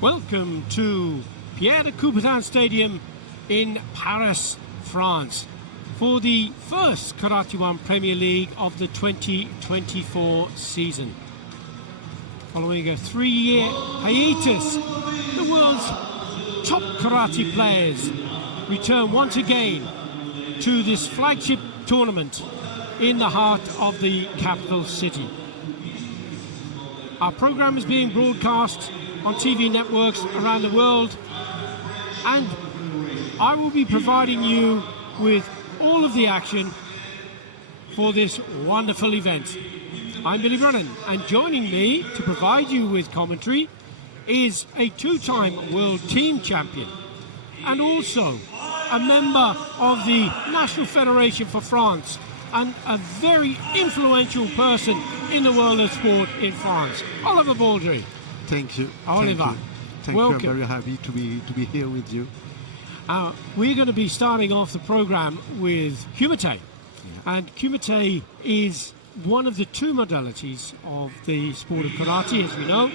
Welcome to Pierre de Coubertin Stadium in Paris, France, for the first Karate1 Premier League of the 2024 season. Following a 3-year hiatus, the world's top karate players return once again to this flagship tournament in the heart of the capital city. Our program is being broadcast on TV networks around the world, and I will be providing you with all of the action for this wonderful event. I'm Billy Brennan, and joining me to provide you with commentary is a two-time world team champion and also a member of the National Federation for France and a very influential person in the world of sport in France, Oliver Baldry. Thank you. Oliver, Thank welcome. you. I'm very happy to be here with you. We're going to be starting off the program with Kumite. And Kumite is one of the two modalities of the sport of karate, as we know.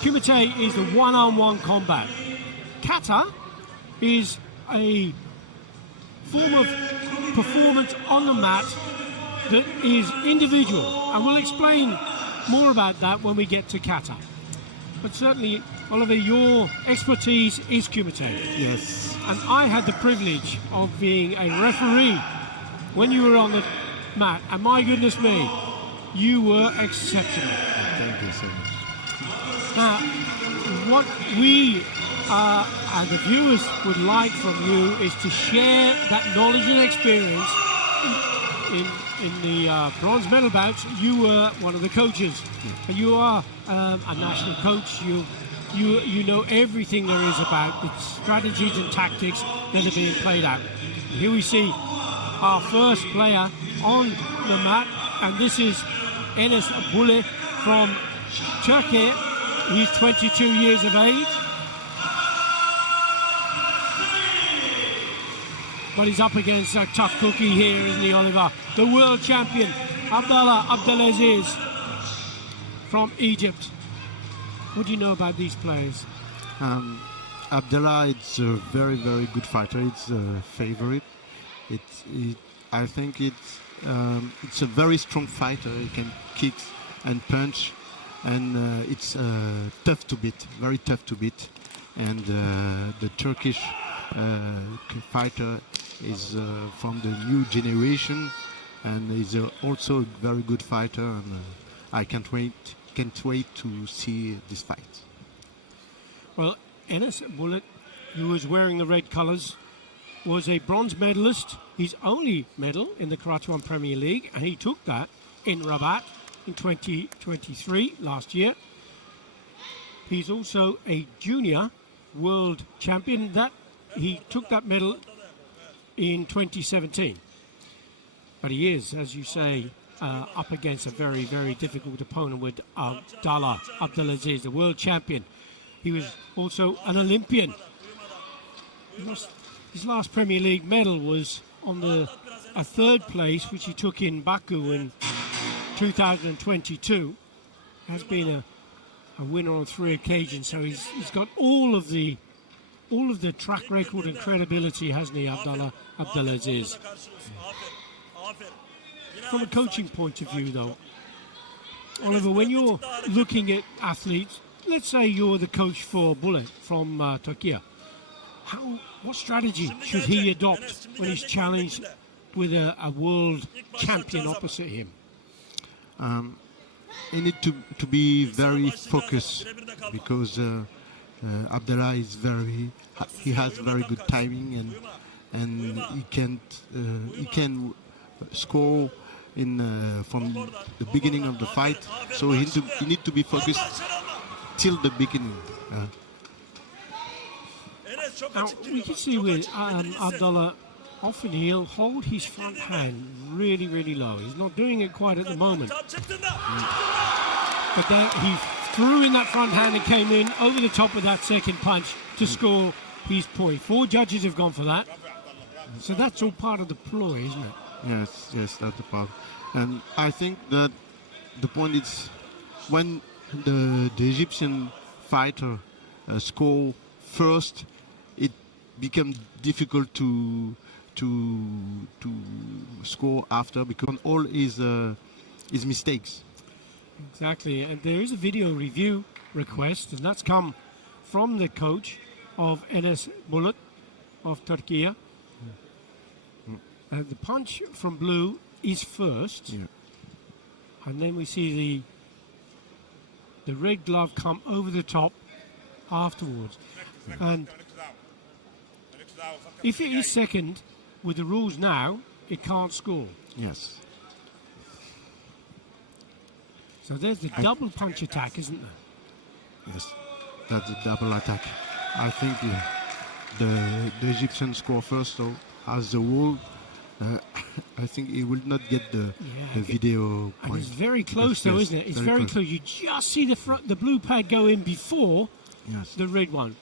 Kumite is the one-on-one combat. Kata is a form of performance on the mat that is individual, and we'll explain more about that when we get to Kata. But certainly, Oliver, your expertise is Kumite. Yes. And I had the privilege of being a referee when you were on the mat, and my goodness me, you were exceptional. Thank you so much. Now, what we and the viewers would like from you is to share that knowledge and experience. In the bronze medal bouts, you were one of the coaches, but you are a national coach. You know everything there is about the strategies and tactics that are being played out. Here we see our first player on the mat, and this is Enes Bule from Turkey. He's 22 years of age. But he's up against a tough cookie here, isn't he, Oliver? The world champion, Abdallah Abdelaziz from Egypt. What do you know about these players? Abdallah is a very, very good fighter. It's a favorite. I think it's a very strong fighter. He can kick and punch, and it's tough to beat, very tough to beat. And the Turkish fighter is from the new generation, and is also a very good fighter, and I can't wait to see this fight. Well, Enes Bule, who was wearing the red colours, was a bronze medalist, his only medal in the Karate1 Premier League, and he took that in Rabat in 2023, last year. He's also a junior world champion. He took that medal in 2017. But he is, as you say, up against a very, very difficult opponent with Abdallah Abdelaziz, the world champion. He was also an Olympian. His last Premier League medal was on a third place, which he took in Baku in 2022. Has been a winner on 3 occasions, so he's got all of the track record and credibility, hasn't he, Abdallah Abdelaziz? From a coaching point of view, though, Oliver, when you're looking at athletes, let's say you're the coach for Bule from Turkey, what strategy should he adopt when he's challenged with a world champion opposite him? He needs to be very focused, because Abdallah is he has very good timing, and he can score from the beginning of the fight. So he need to be focused till the beginning. Now, we can see with Abdallah, often he'll hold his front hand really, really low. He's not doing it quite at the moment. But then he threw in that front hand and came in over the top of that second punch to score his point. 4 judges have gone for that. So that's all part of the ploy, isn't it? Yes, that's the part. And I think that the point is when the Egyptian fighter score first, it becomes difficult to score after because all his mistakes. Exactly, and there is a video review request, and that's come from the coach of Enes Bulut of Turkey. The punch from blue is first, and then we see the red glove come over the top afterwards. And if it is second, with the rules now, it can't score. Yes. So there's the double punch attack, isn't there? Yes, that's a double attack. I think the Egyptians score first, so as the rule, I think he will not get the video point. And it's very close, though, isn't it? It's very close. You just see the blue pad go in before the red one.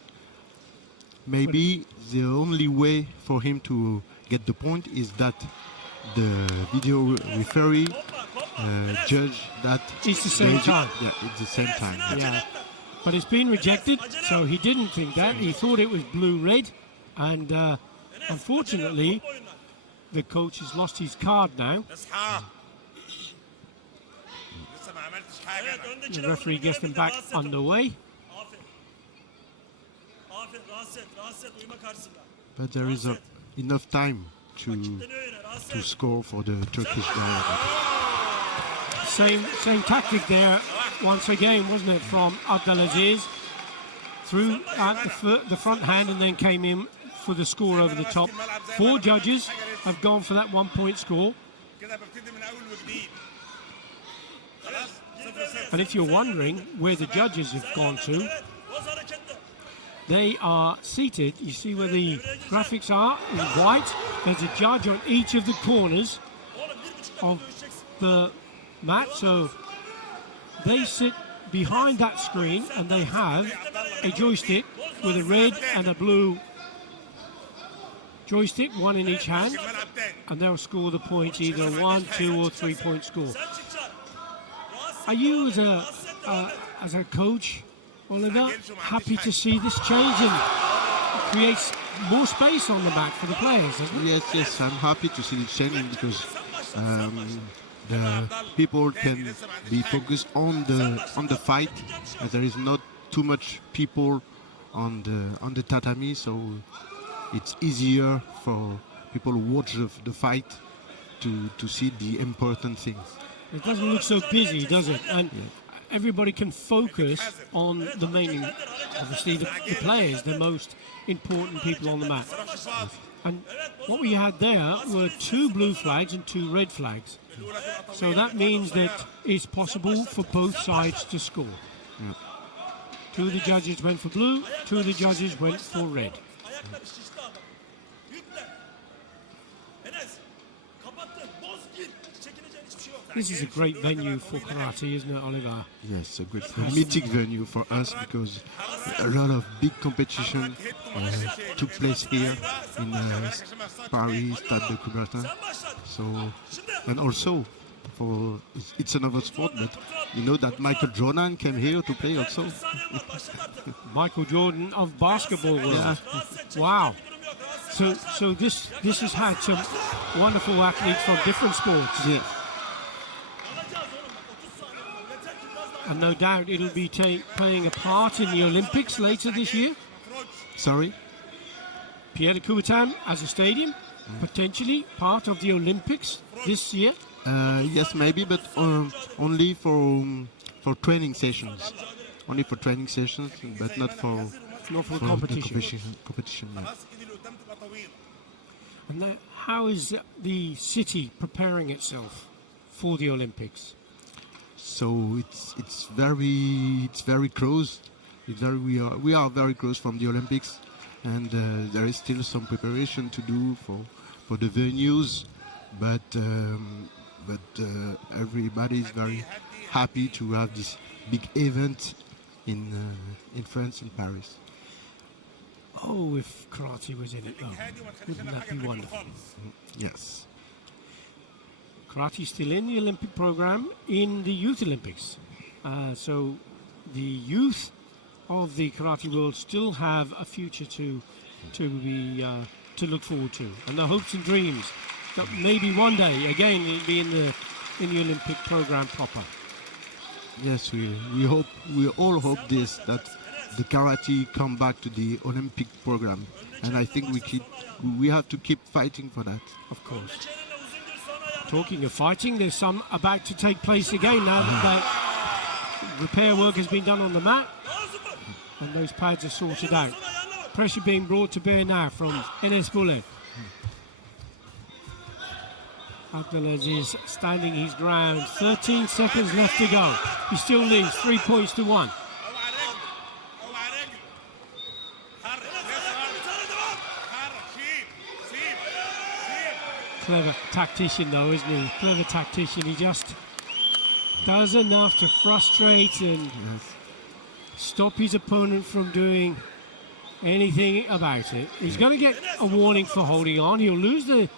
Maybe the only way for him to get the point is that the video referee judge that it's the same time. Yeah, it's the same time. Yeah, but it's been rejected, so he didn't think that. He thought it was blue-red, and unfortunately, the coach has lost his card now. The referee gets them back underway. But there is enough time to score for the Turkish guy. Same tactic there once again, wasn't it, from Abdelaziz? Threw out the front hand and then came in for the score over the top. 4 judges have gone for that 1-point score. And if you're wondering where the judges have gone to, they are seated. You see where the graphics are in white. There's a judge on each of the corners of the mat. So they sit behind that screen and they have a joystick with a red and a blue joystick, one in each hand, and they'll score the points, either 1, 2 or 3 point score. Are you as a coach, Oliver, happy to see this change and creates more space on the mat for the players, isn't it? Yes, I'm happy to see this changing because the people can be focused on the fight. There is not too much people on the tatami, so it's easier for people who watch the fight to see the important things. It doesn't look so busy, does it? And everybody can focus on the main, obviously the players, the most important people on the mat. And what we had there were 2 blue flags and 2 red flags. So that means that it's possible for both sides to score. 2 of the judges went for blue, 2 of the judges went for red. This is a great venue for karate, isn't it, Oliver? Yes, a good mythic venue for us because a lot of big competition took place here in Paris, Stade de Coubertin. So, and also it's another sport, but you know that Michael Jordan came here to play also. Michael Jordan of basketball world. Wow. So this has had some wonderful athletes from different sports. Yes. And no doubt it'll be playing a part in the Olympics later this year. Sorry? Pierre de Coubertin as a stadium, potentially part of the Olympics this year. Yes, maybe, but only for training sessions. Only for training sessions, but not for competition. Competition. Yeah. And how is the city preparing itself for the Olympics? So it's very close. We are very close from the Olympics, and there is still some preparation to do for the venues, but everybody is very happy to have this big event in France, in Paris. Oh, if karate was in it, though, wouldn't that be wonderful? Yes. Karate still in the Olympic program in the Youth Olympics. So the youth of the karate world still have a future to look forward to, and the hopes and dreams that maybe one day again it'll be in the Olympic program proper. Yes, we all hope this, that the karate come back to the Olympic program, and I think we have to keep fighting for that. Of course. Talking of fighting, there's some about to take place again now that repair work has been done on the mat and those pads are sorted out. Pressure being brought to bear now from Enes Bule. Abdelaziz standing his ground. 13 seconds left to go. He still leads 3 points to 1. Clever tactician though, isn't he? Clever tactician. He just does enough to frustrate and stop his opponent from doing anything about it. He's going to get a warning for holding on. He'll lose the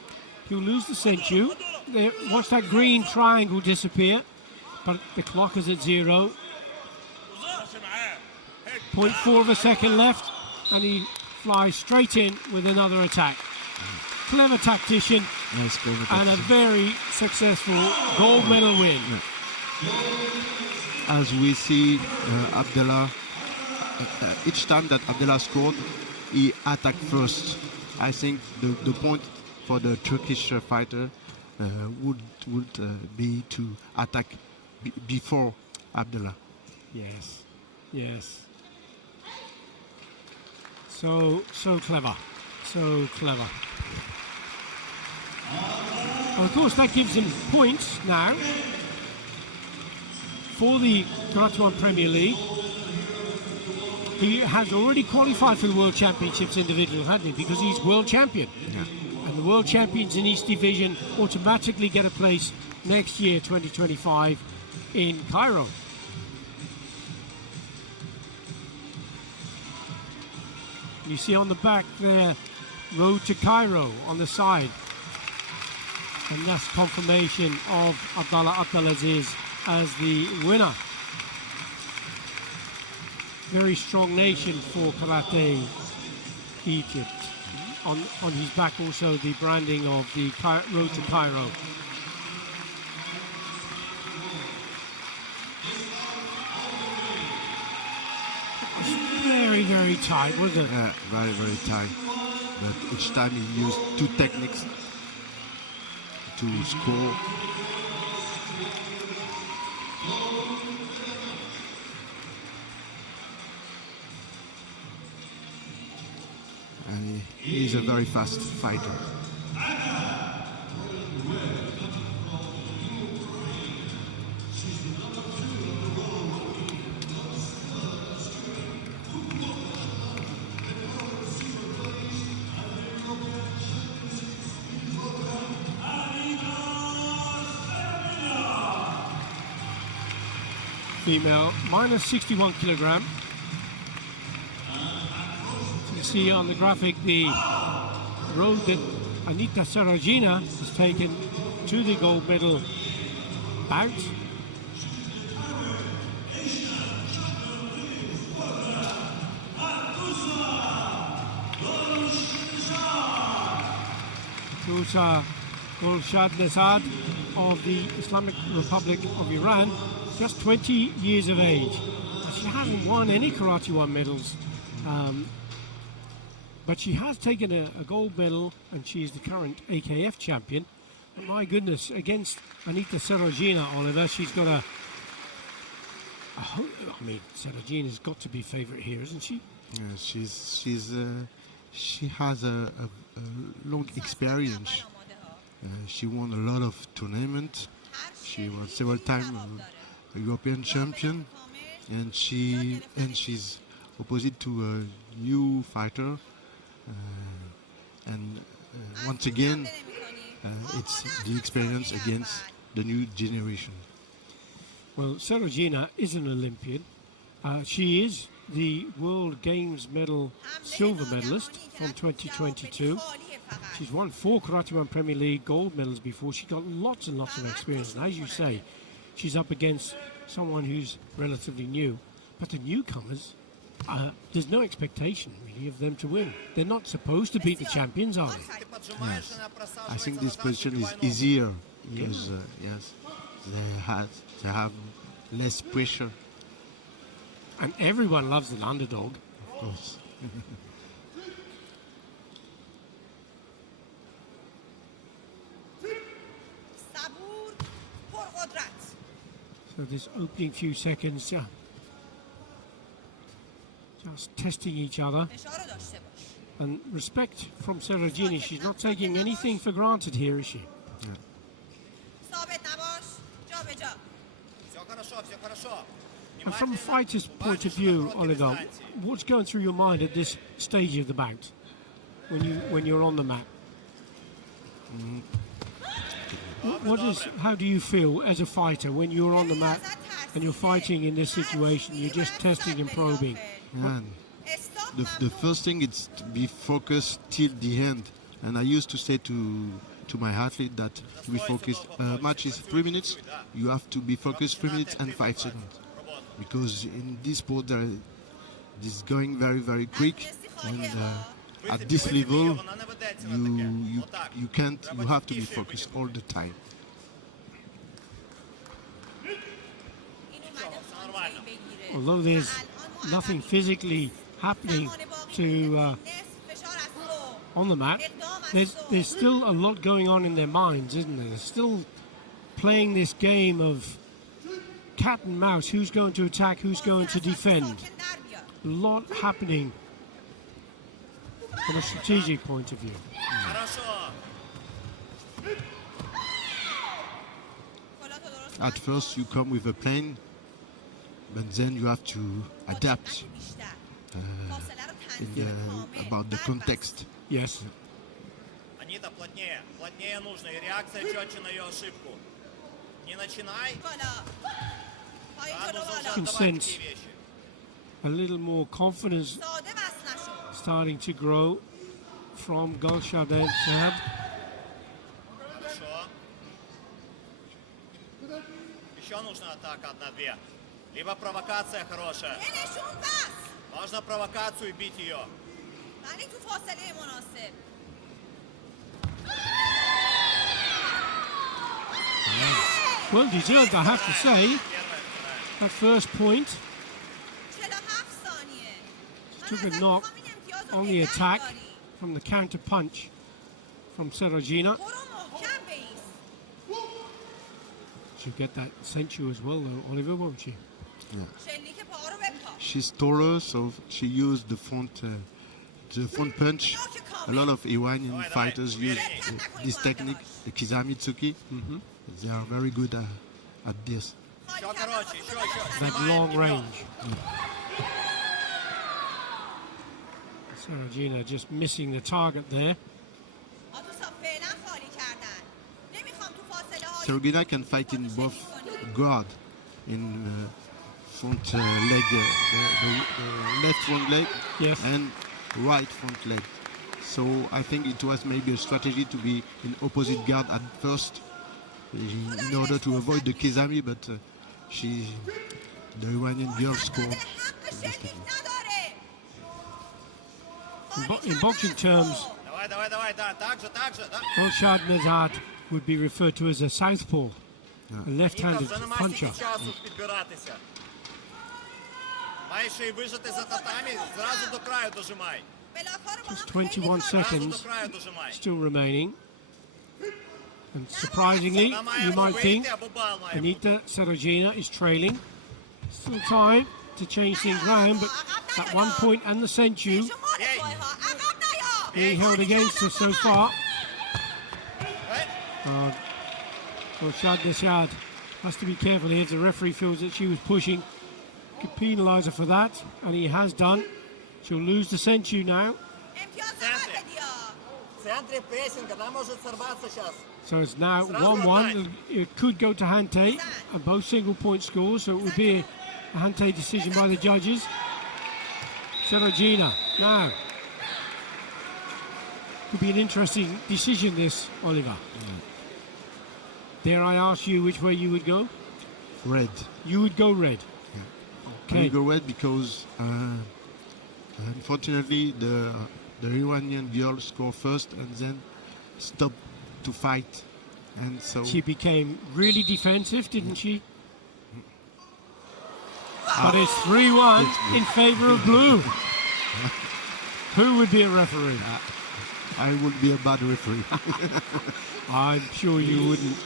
senju. There, watch that green triangle disappear, but the clock is at 0. 0.4 of a second left, and he flies straight in with another attack. Clever tactician, and a very successful gold medal win. As we see Abdullah, each time that Abdullah scored, he attacked first. I think the point for the Turkish fighter would be to attack before Abdullah. Yes, yes. So clever, so clever. Well, of course, that gives him points now for the Karate1 Premier League. He has already qualified for the World Championships individual, hasn't he? Because he's world champion. Yeah. And the world champions in each division automatically get a place next year, 2025, in Cairo. You see on the back there, Road to Cairo on the side. And that's confirmation of Abdallah Abdelaziz as the winner. Very strong nation for Karate Egypt. On his back also the branding of the Road to Cairo. Very, very tight, wasn't it? Yeah, very, very tight. But each time he used two techniques to score. And he's a very fast fighter. Female, minus 61 kilogram. You can see on the graphic the road that Anita Saragina has taken to the gold medal bout. Tusa Golshad Nesad of the Islamic Republic of Iran, just 20 years of age. She hasn't won any Karate1 medals, but she has taken a gold medal, and she is the current AKF champion. And my goodness, against Anita Saragina, Oliver, she's got I mean, Saragina's got to be favourite here, isn't she? Yeah, she has a long experience. She won a lot of tournaments. She was several times European champion, and she's opposite to a new fighter, and once again it's the experience against the new generation. Well, Saragina is an Olympian. She is the World Games medal silver medalist from 2022. She's won 4 Karate1 Premier League gold medals before. She got lots and lots of experience, and as you say, she's up against someone who's relatively new. But the newcomers, there's no expectation really of them to win. They're not supposed to beat the champions, are they? Yes. I think this position is easier because yes, they have less pressure, And everyone loves an underdog. of course. صبور پرقدرت So this opening few seconds, just testing each other. فشار رو داشته باش And respect from Seragini. She's not taking anything for granted here, is she? ثابت نباش جا به جا Все хорошо, все хорошо. And from a fighter's point of view, Oliver, what's going through your mind at this stage of the bout when you're on the mat? How do you feel as a fighter when you're on the mat and you're fighting in this situation? You're just testing and probing. And the first thing is to be focused till the end. And I used to say to my athlete that we focus. Match is 3 minutes. You have to be focused 3 minutes and 5 seconds. Because in this sport, this is going very, very quick. And at this level, you can't. You have to be focused all the time. این اومده خانه‌ای بگیره Although there's nothing physically happening to نصف فشار از تو on the mat, there's still a lot going on in their minds, isn't there? They're still playing this game of cat and mouse. Who's going to attack? Who's going to defend? ساکن در بیا A lot happening from a strategic point of view. Хорошо. کلاتو درست At first, you come with a plan, but then you have to adapt بیشتر in فاصله رو تنظیم کامل about the بعد context. Yes. Анита, плотнее. Плотнее нужно. И реакция четче на ее ошибку. Не начинай. بس. بالا پای А جلو нужно уже بالا Can отдавать sense такие вещи. a little more confidence ساده بس نشو starting to grow from Golshad and Shahab. Хорошо. Еще нужна атака 1-2. Либо провокация хорошая. یه نشون بس Можно провокацию и бить ее. ولی تو فاصله مناسب Well deserved, I have to say. Первая, вторая. That first point 47 ثانیه من took a ازت knock می‌خوام این امتیاز رو on the نگه attack داری. from the counter punch from Seragina. برو محکم بیست She'll get that sensu as well, though, Oliver, won't she? شلیک پاها رو بپا She's taller, so she used the front punch. A lot of Iranian fighters use this technique, the Kizamitsuki. They are very good at this. Еще короче, еще. That Снимаем long и бьем. range. Seragina just missing the target there. آتوسا فعلا خالی کردن نمیخوام تو فاصله های Sergina can fight in both guard, in front leg, the left front leg Yes. and right front leg. So I think it was maybe a strategy to be in opposite guard at first in order to avoid the Kizami, but the Iranian girl scored. حق شلیک نداره In boxing terms, Давай, да, так же, да. Golshad Nezad would be referred to as a southpaw, a Анита, left-handed вже нема puncher. стільки часу підбиратися. Маєш ще й вижити за татамі, зразу до краю дожимай. بلاک‌ها رو با Just هم خیلی 21 کار Зразу seconds до краю дожимай. still remaining. And surprisingly, Вона має you або might think вийти, або бал має бути. Anita Seragina is trailing. Still time to change things round, but at one point and the sensu شمال توی ها عقب نیا being held against her so far. Ей, Golshad Nezad has to be careful here if the referee feels that she was pushing. Could penalise her for that, and he has done. She'll lose the sensu now. امتیاز نباید بدی ها В центре прессинг, она может сорваться сейчас. So it's now 1-1. It could go to Hante, and both single point scores, so it would be a Hante decision by the judges. Seragina now. Could be an interesting decision, this, Oliver. Dare I ask you which way you would go? Red. You would go red. I Okay. will go red because Unfortunately, the Iranian girl scored first and then stopped to fight, and so She became really defensive, didn't she? But it's 3-1 in favor of blue. Who would be a referee? I would be a bad referee. I'm sure you wouldn't.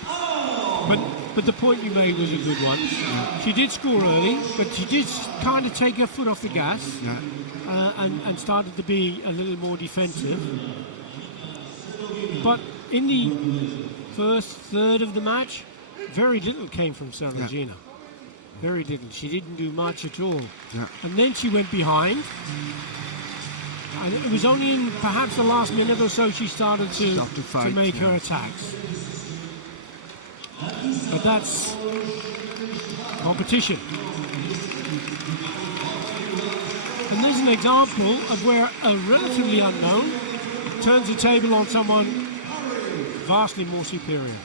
But the point you made was a good one. She did score early, but she did kind of take her foot off the gas and started to be a little more defensive. But in the first third of the match, very little came from Saragina. Very little. She didn't do much at all. Yeah. And then she went behind. And it was only in perhaps the last minute or so she started to fight, make her attacks. But that's competition. And there's an example of where a relatively unknown turns the table on someone vastly more superior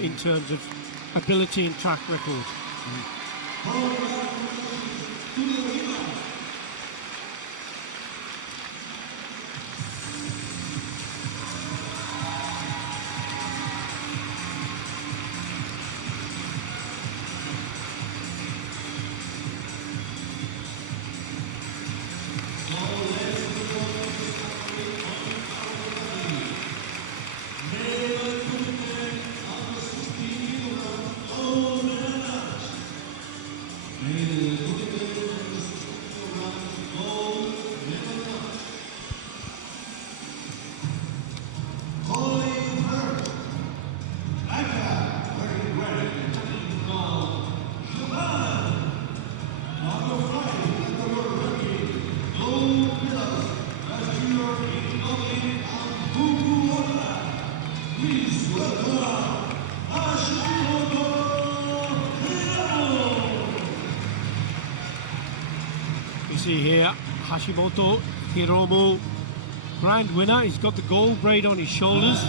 in terms of ability and track record. You see here, Hashimoto Hiromu, grand winner. He's got the gold braid on his shoulders.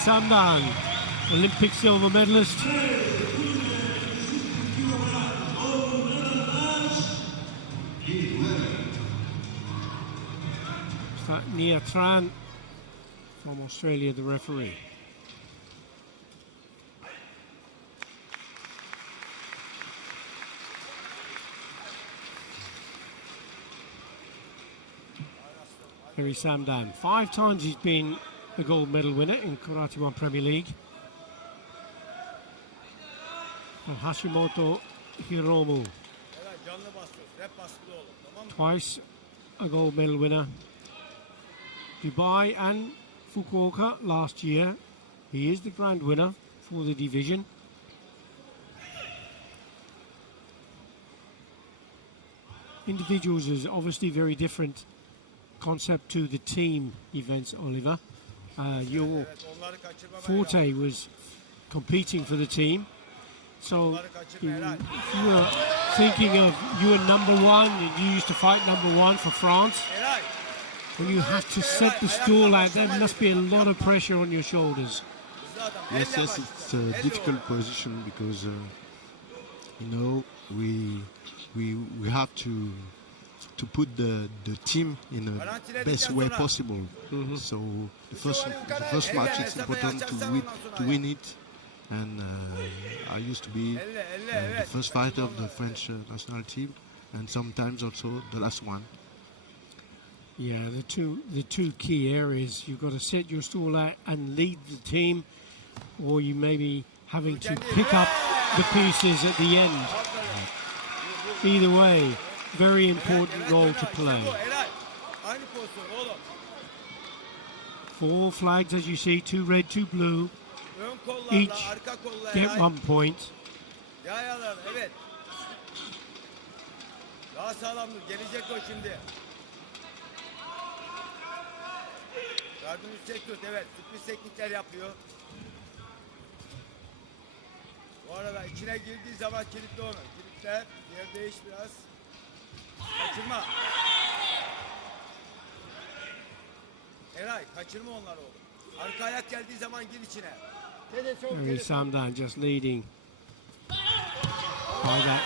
Samdan, Olympic silver medalist. Nia Tran from Australia, the referee. Harry Samdan, 5 times he's been a gold medal winner in Karate1 Premier League. And Hashimoto Hiromu, twice a gold medal winner. Dubai and Fukuoka last year. He is the grand winner for the division. Individuals is obviously very different concept to the team events, Oliver. Your forte was competing for the team. So if you were thinking of you were number one and you used to fight number one for France, when you have to set the stall out, there must be a lot of pressure on your shoulders. Yes, it's a difficult position because we have to put the team in the best way possible. So the first match, it's important to win it. And I used to be the first fighter of the French national team, and sometimes also the last one. Yeah, the two key areas, you've got to set your stall out and lead the team, or you may be having to pick up the pieces at the end. Either way, very important role to play. 4 flags, as you see, 2 red, 2 blue. Each get 1 point. Evet. Daha sağlam dur. Gelecek o şimdi. Gardını yüksek tut, evet. Sürpriz teknikler yapıyor. Bu arada içine girdiği zaman kilitle onu. Kilitler, yer değiş biraz. Kaçırma. Eray, kaçırma onları oğlum. Arka ayak geldiği zaman gir içine. Very Samdan just leading by that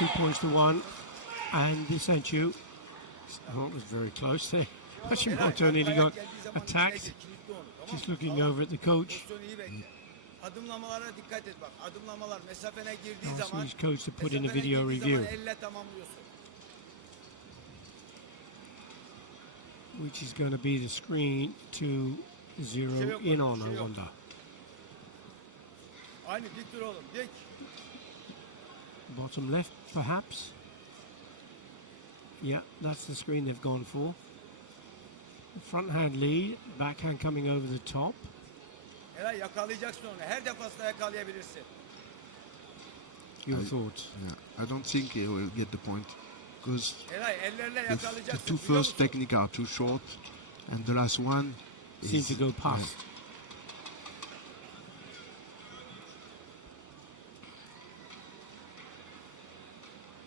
2-1, and the Senchu. Oh, it was very close there. Hashimoto nearly got attacked. Just looking over at the coach. Pozisyonu iyi bekle. Adımlamalara dikkat et bak. Adımlamalar mesafene girdiği Asking zaman his coach to put in a mesafene video girdiği review, zaman elle tamamlıyorsun. which is going to be the screen to zero in on, I wonder. Aynı dik dur oğlum, dik. Bottom left, perhaps. Yeah, that's the screen they've gone for. Front hand lead, backhand coming over the top. Eray yakalayacaksın onu. Her defasında yakalayabilirsin. Your thoughts? Yeah, I don't think he will get the point because Eray ellerle the yakalayacaksın. two biliyor first musun? techniques are too short, and the last one Seem to go past.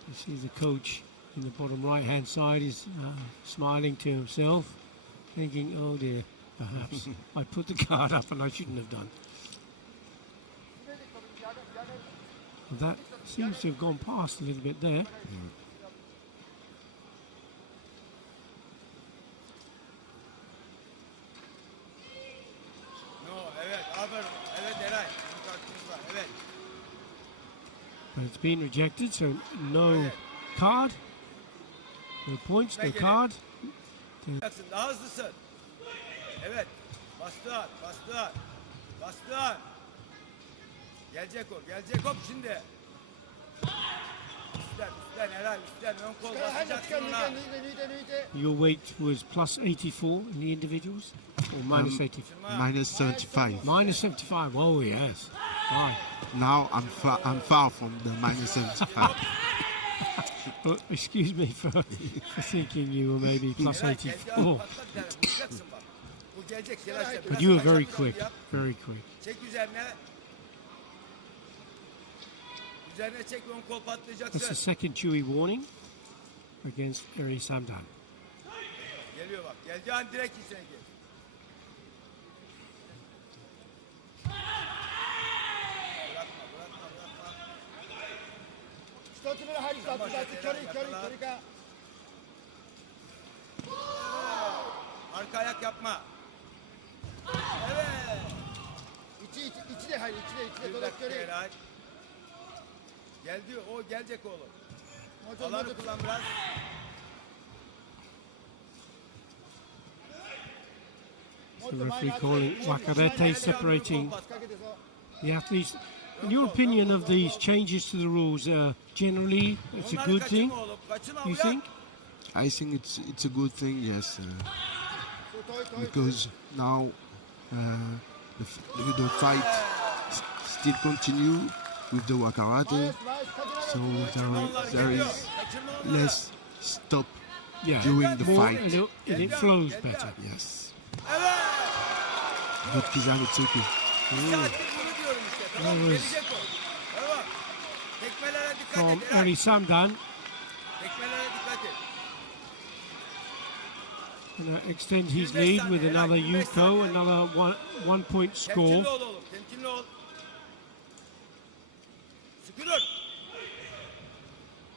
You see the coach in the bottom right hand side is smiling to himself, thinking, oh dear, perhaps I put the card up and I shouldn't have done. That seems to have gone past a little bit there. No, evet, aferin. Evet Eray. Bizim kartımız var, evet. But it's been rejected, so no card, no points, no card. Yapacaksın, daha hızlısın. Evet. Bastı at, bastı at. Bastı at. Gelecek o, gelecek hop şimdi. Üstten Eray, üstten ön kol basacaksın ona. Your weight was plus 84 in the individuals, or minus 84? minus 75. Minus 75. Oh yes. Right. Now I'm far from the minus 75. Well, excuse me for thinking you were maybe plus Eray, geldi 84. abi, patla bir tane, vuracaksın bak. Bu gelecek, telaşla. But Biraz you were daha very kaçak quick. yap. Very quick. Çek üzerine. Üzerine çek, ön kol That's the patlayacaksın. second Chewy warning against Eri Samdan. Geliyor bak, geldiği an direkt içine gir. Bırakma, bırakma, bırakma. Arka ayak yapma. Evet. Bir dakika Eray. Geldi, o gelecek oğlum. Alanı kullan biraz. The referee calling Wakarete separating the athletes. In your opinion of these changes to the rules, generally it's a Onları good thing, kaçırma oğlum, kaçırma you uyan. think? I think it's a good thing, yes, because now the fight still continue with the Wakarate, so there is less stop Yeah, during the more, fight. and it flows better. Yes, Evet. good Kizamitsuki. Bir saattir bunu diyorum işte. Tamam mı? Evet. Gelecek o. Bana bak. Tekmelere dikkat From et Eray. Eri Samdan, Tekmelere dikkat et. going to extend his lead with another Yuko, another one point score. Temkinli ol oğlum. Temkinli ol. Sıkı dur.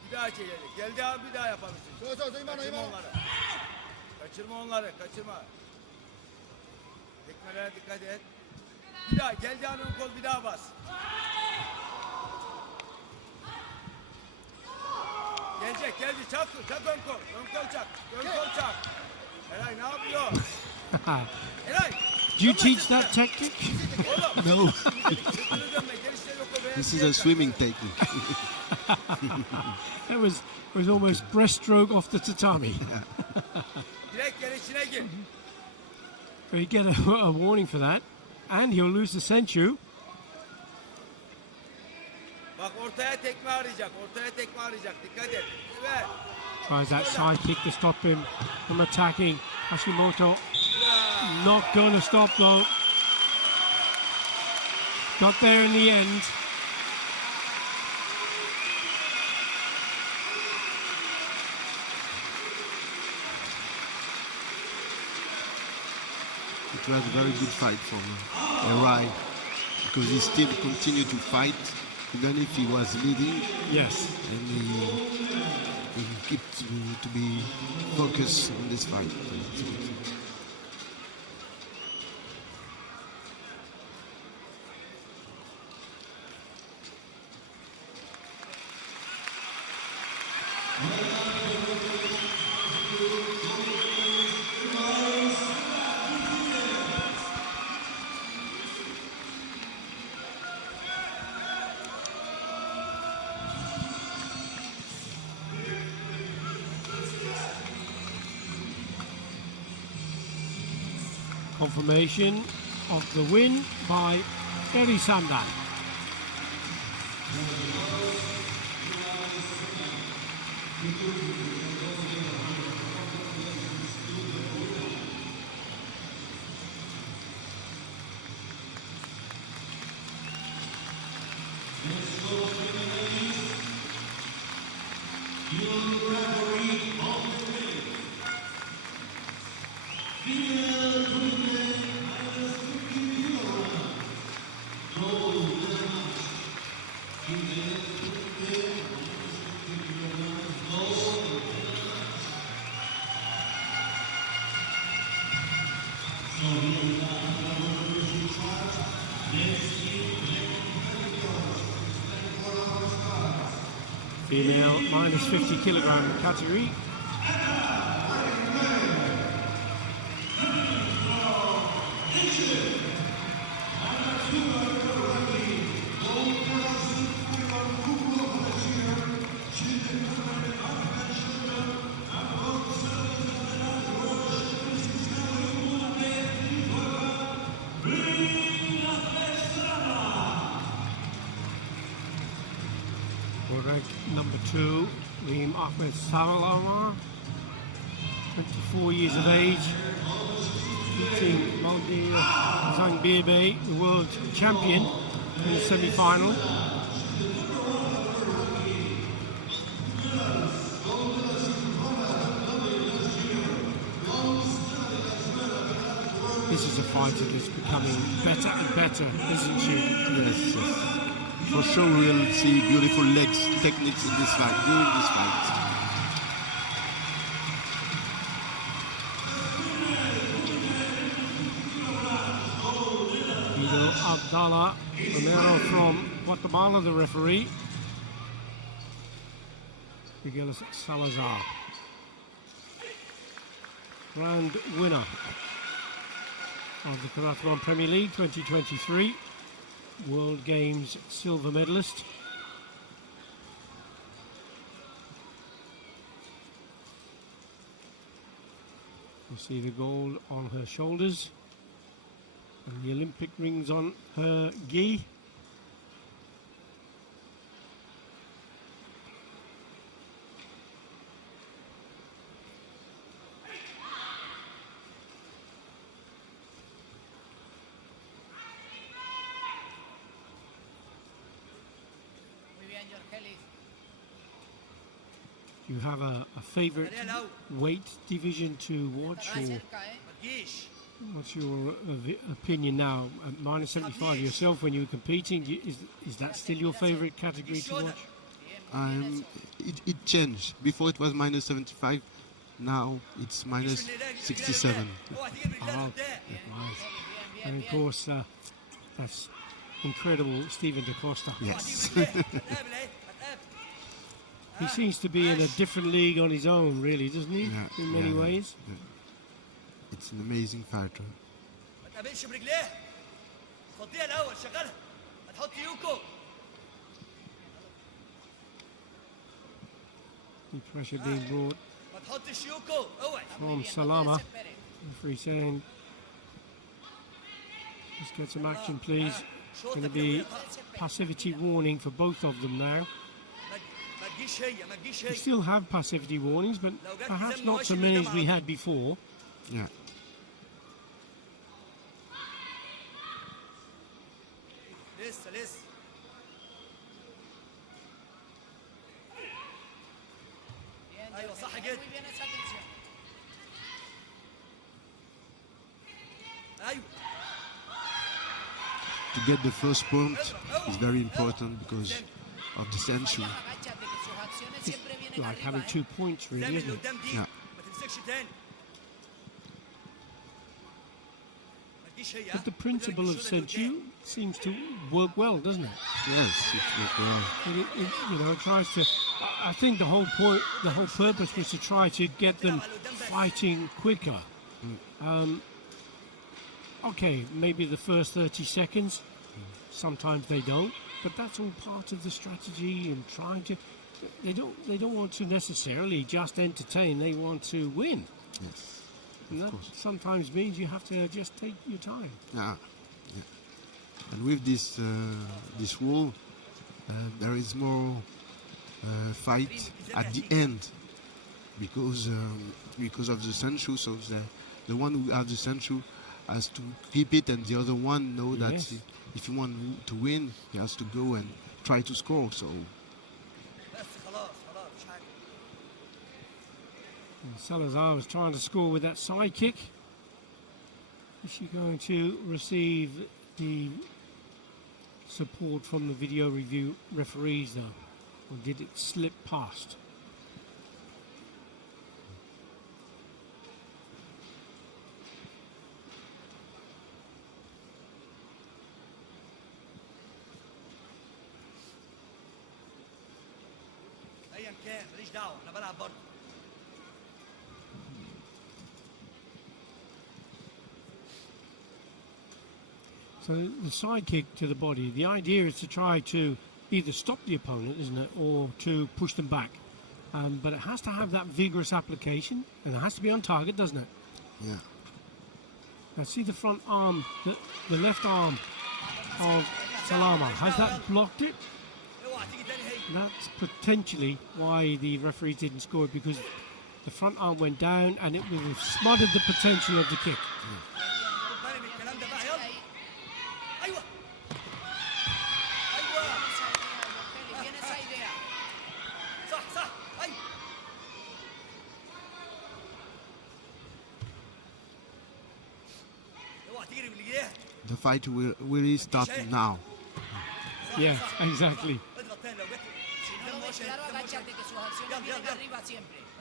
Bir daha çekelim. Geldi abi bir daha yapalım. Kaçırma onları. Kaçırma onları. Kaçırma. Tekmelere dikkat et. Bir daha. Geldi an ön kol bir daha bas. Gelecek. Geldi. Çak. Çak ön kol. Ön kol çak. Ön kol çak. Eray ne yapıyor? Eray. Do you teach that tactic? Oğlum. No, Sırtını dönme. Gelişte yok o. this is a swimming technique. That was almost breaststroke off the tatami. Direkt gelişine gir. But he get a warning for that, and he'll lose the Senchu. Bak ortaya tekme arayacak. Ortaya tekme arayacak. Dikkat et. Evet. Tries that side kick to stop him from attacking Hashimoto. Güzel. Not going to stop though. Got there in the end. It was a very good fight from Rai because he still continued to fight even if he was leading, Yes. and he kept to be focused on this fight. Confirmation of the win by Eri Sandan. Female minus 50 kilogram category. World rank number 2, Reem Ahmed Salama, 24 years of age, beating Maldia Zangbebe, the world champion, in the semi-final. This is a fighter that's becoming better and better, isn't she? Yes, yes. For sure we'll see beautiful legs techniques in this fight, during this fight. Guido Abdallah Romero from Guatemala, the referee. Miguel Salazar. Grand winner of the Karate1 Premier League 2023. World Games silver medalist. You see the gold on her shoulders and the Olympic rings on her gi. Do you have a favorite weight division to watch, or what's your opinion now? Minus 75 yourself when you were competing, is that still your favorite category to watch? It changed. Before it was minus 75, now it's minus 67. Oh, right. And of course, that's incredible, Stephen Da Costa. Yes. He seems to be in a different league on his own, really, doesn't he? Yeah, in many yeah, ways. yeah. It's an amazing fighter. The pressure being brought from Salama. Referee saying, let's get some action, please. Going to be passivity warning for both of them now. We still have passivity warnings, but perhaps not so many as we had before. Yeah. لسه لسه. ايوه صح جدا. ايوه. To get the first point is very important because of the century. Like having 2 points, really, زي اللي isn't it? قدام دي. Yeah. ما تمسكش تاني. ما تجيش هي. But the principle of senchu seems to work well, doesn't it? Yes, it worked well. It tries to. I think the whole point, the whole purpose was to try to get them fighting quicker. Okay, maybe the first 30 seconds. Sometimes they don't, but that's all part of the strategy and trying to. They don't want to necessarily just entertain. They want to win, Yes. and that course. sometimes means you have to just take your time. Yeah. And with this rule, there is more fight at the end because of the senchu. So the one who has the senchu has to keep it, and the other one know that Yes. if he wants to win, he has to go and try to score. So بس خلاص خلاص مش حاجه. And Salazar was trying to score with that side kick. Is she going to receive the support from the video review referees, though? Or did it slip past? ايا كان ماليش دعوه انا بلعب برضه. So the side kick to the body, the idea is to try to either stop the opponent, isn't it, or to push them back. But it has to have that vigorous application, and it has to be on target, doesn't it? yeah, Now see the front arm, the left arm of Salama. Has that blocked it? اوعى تيجي تاني هي. That's potentially why the referee didn't score it, because the front arm went down and it would have smothered the potential of the kick. خد بالي من الكلام ده بقى يلا. ايوه. ايوه. صح صح. ايوه. اوعى تجري بالايديها. the fight will really start now. Yeah, exactly. اضغط تاني لو جت. قدام مؤشر قدام مؤشر. يلا ما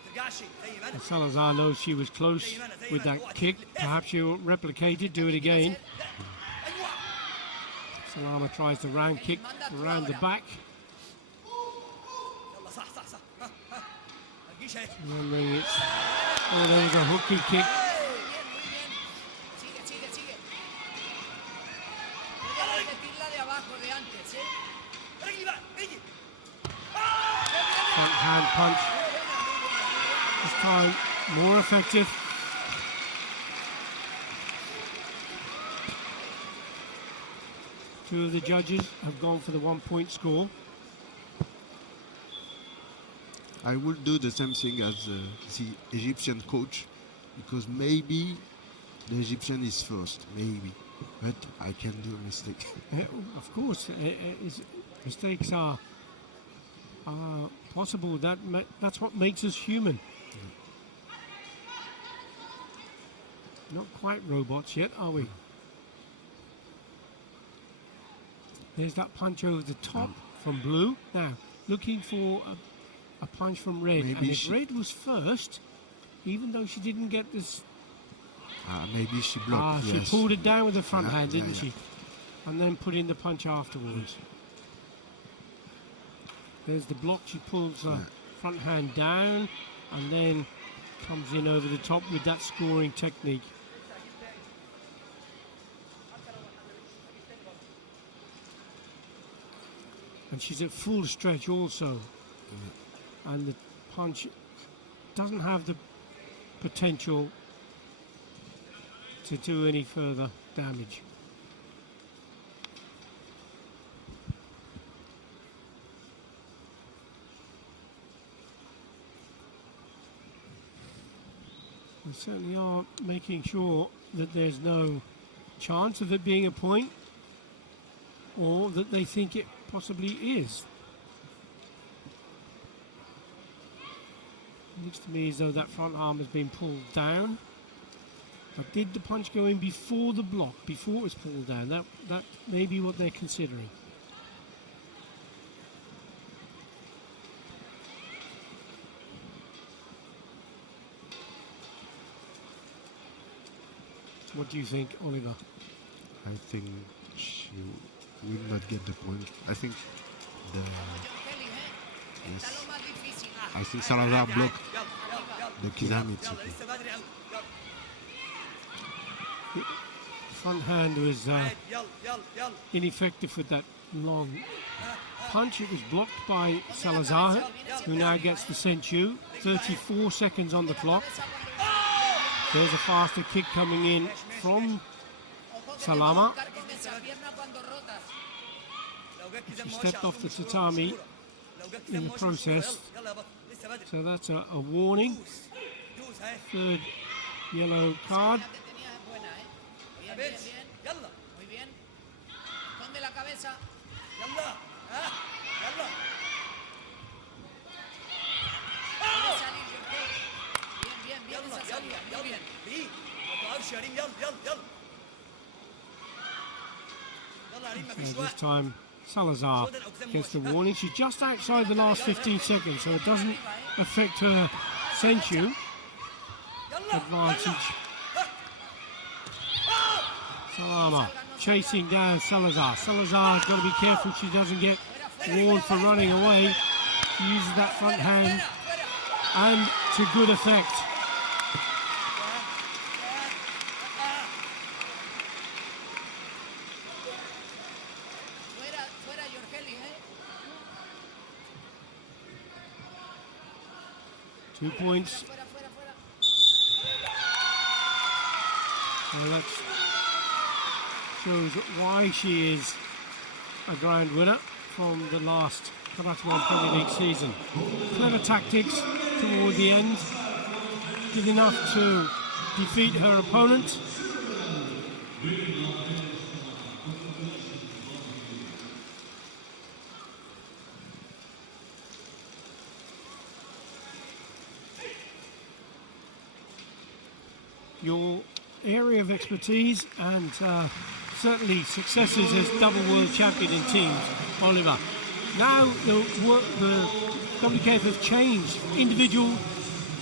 ترجعش زي ما انا. Salazar knows she was close with that kick. Perhaps she'll replicate it, do it again. ايوه. Salama tries the round kick around the back. يلا صح صح صح. ها ها. ما تجيش اهي. Remembering it's, oh, there was a hooky kick. رجلي بقى اجي. Front hand punch. This time more effective. Two of the judges have gone for the 1 point score. I will do the same thing as the Egyptian coach because maybe the Egyptian is first, maybe, but I can do a mistake. Of course, mistakes are possible. That's what makes us human. Not quite robots yet, are we? There's that punch over the top from blue. Now, looking for a punch from red. Maybe and if she- red was first, even though she didn't get this, Maybe she blocked. she yes. pulled it down with the front Yeah, hand, yeah, didn't yeah. she? And then put in the punch afterwards. There's the block. She pulls the front hand down and then comes in over the top with that scoring technique. And she's at full stretch also. And the punch doesn't have the potential to do any further damage. We certainly are making sure that there's no chance of it being a point. or that they think it possibly is. It looks to me as though that front arm has been pulled down. But did the punch go in before the block, before it was pulled down? That may be what they're considering. What do you think, Oliver? I think she will not get the point. I think the yes. I think Salazar blocked the Kizami. Front hand was ineffective with that long punch. It was blocked by Salazar, who now gets the Senchu. 34 seconds on the clock. There's a faster kick coming in from Salama. She stepped off the tatami in the process. So that's a warning. Third yellow card. So this time Salazar gets the warning. She's just outside the last 15 seconds, so it doesn't affect her Senchu advantage. Salama chasing down Salazar. Salazar's got to be careful she doesn't get warned for running away. She uses that front hand and to good effect. Two points. Well, that shows why she is a grand winner from the last Karate1 Premier League season. Clever tactics toward the end. Did enough to defeat her opponent. Your area of expertise and certainly successes as double world champion in teams, Oliver. Now the WKF have changed individual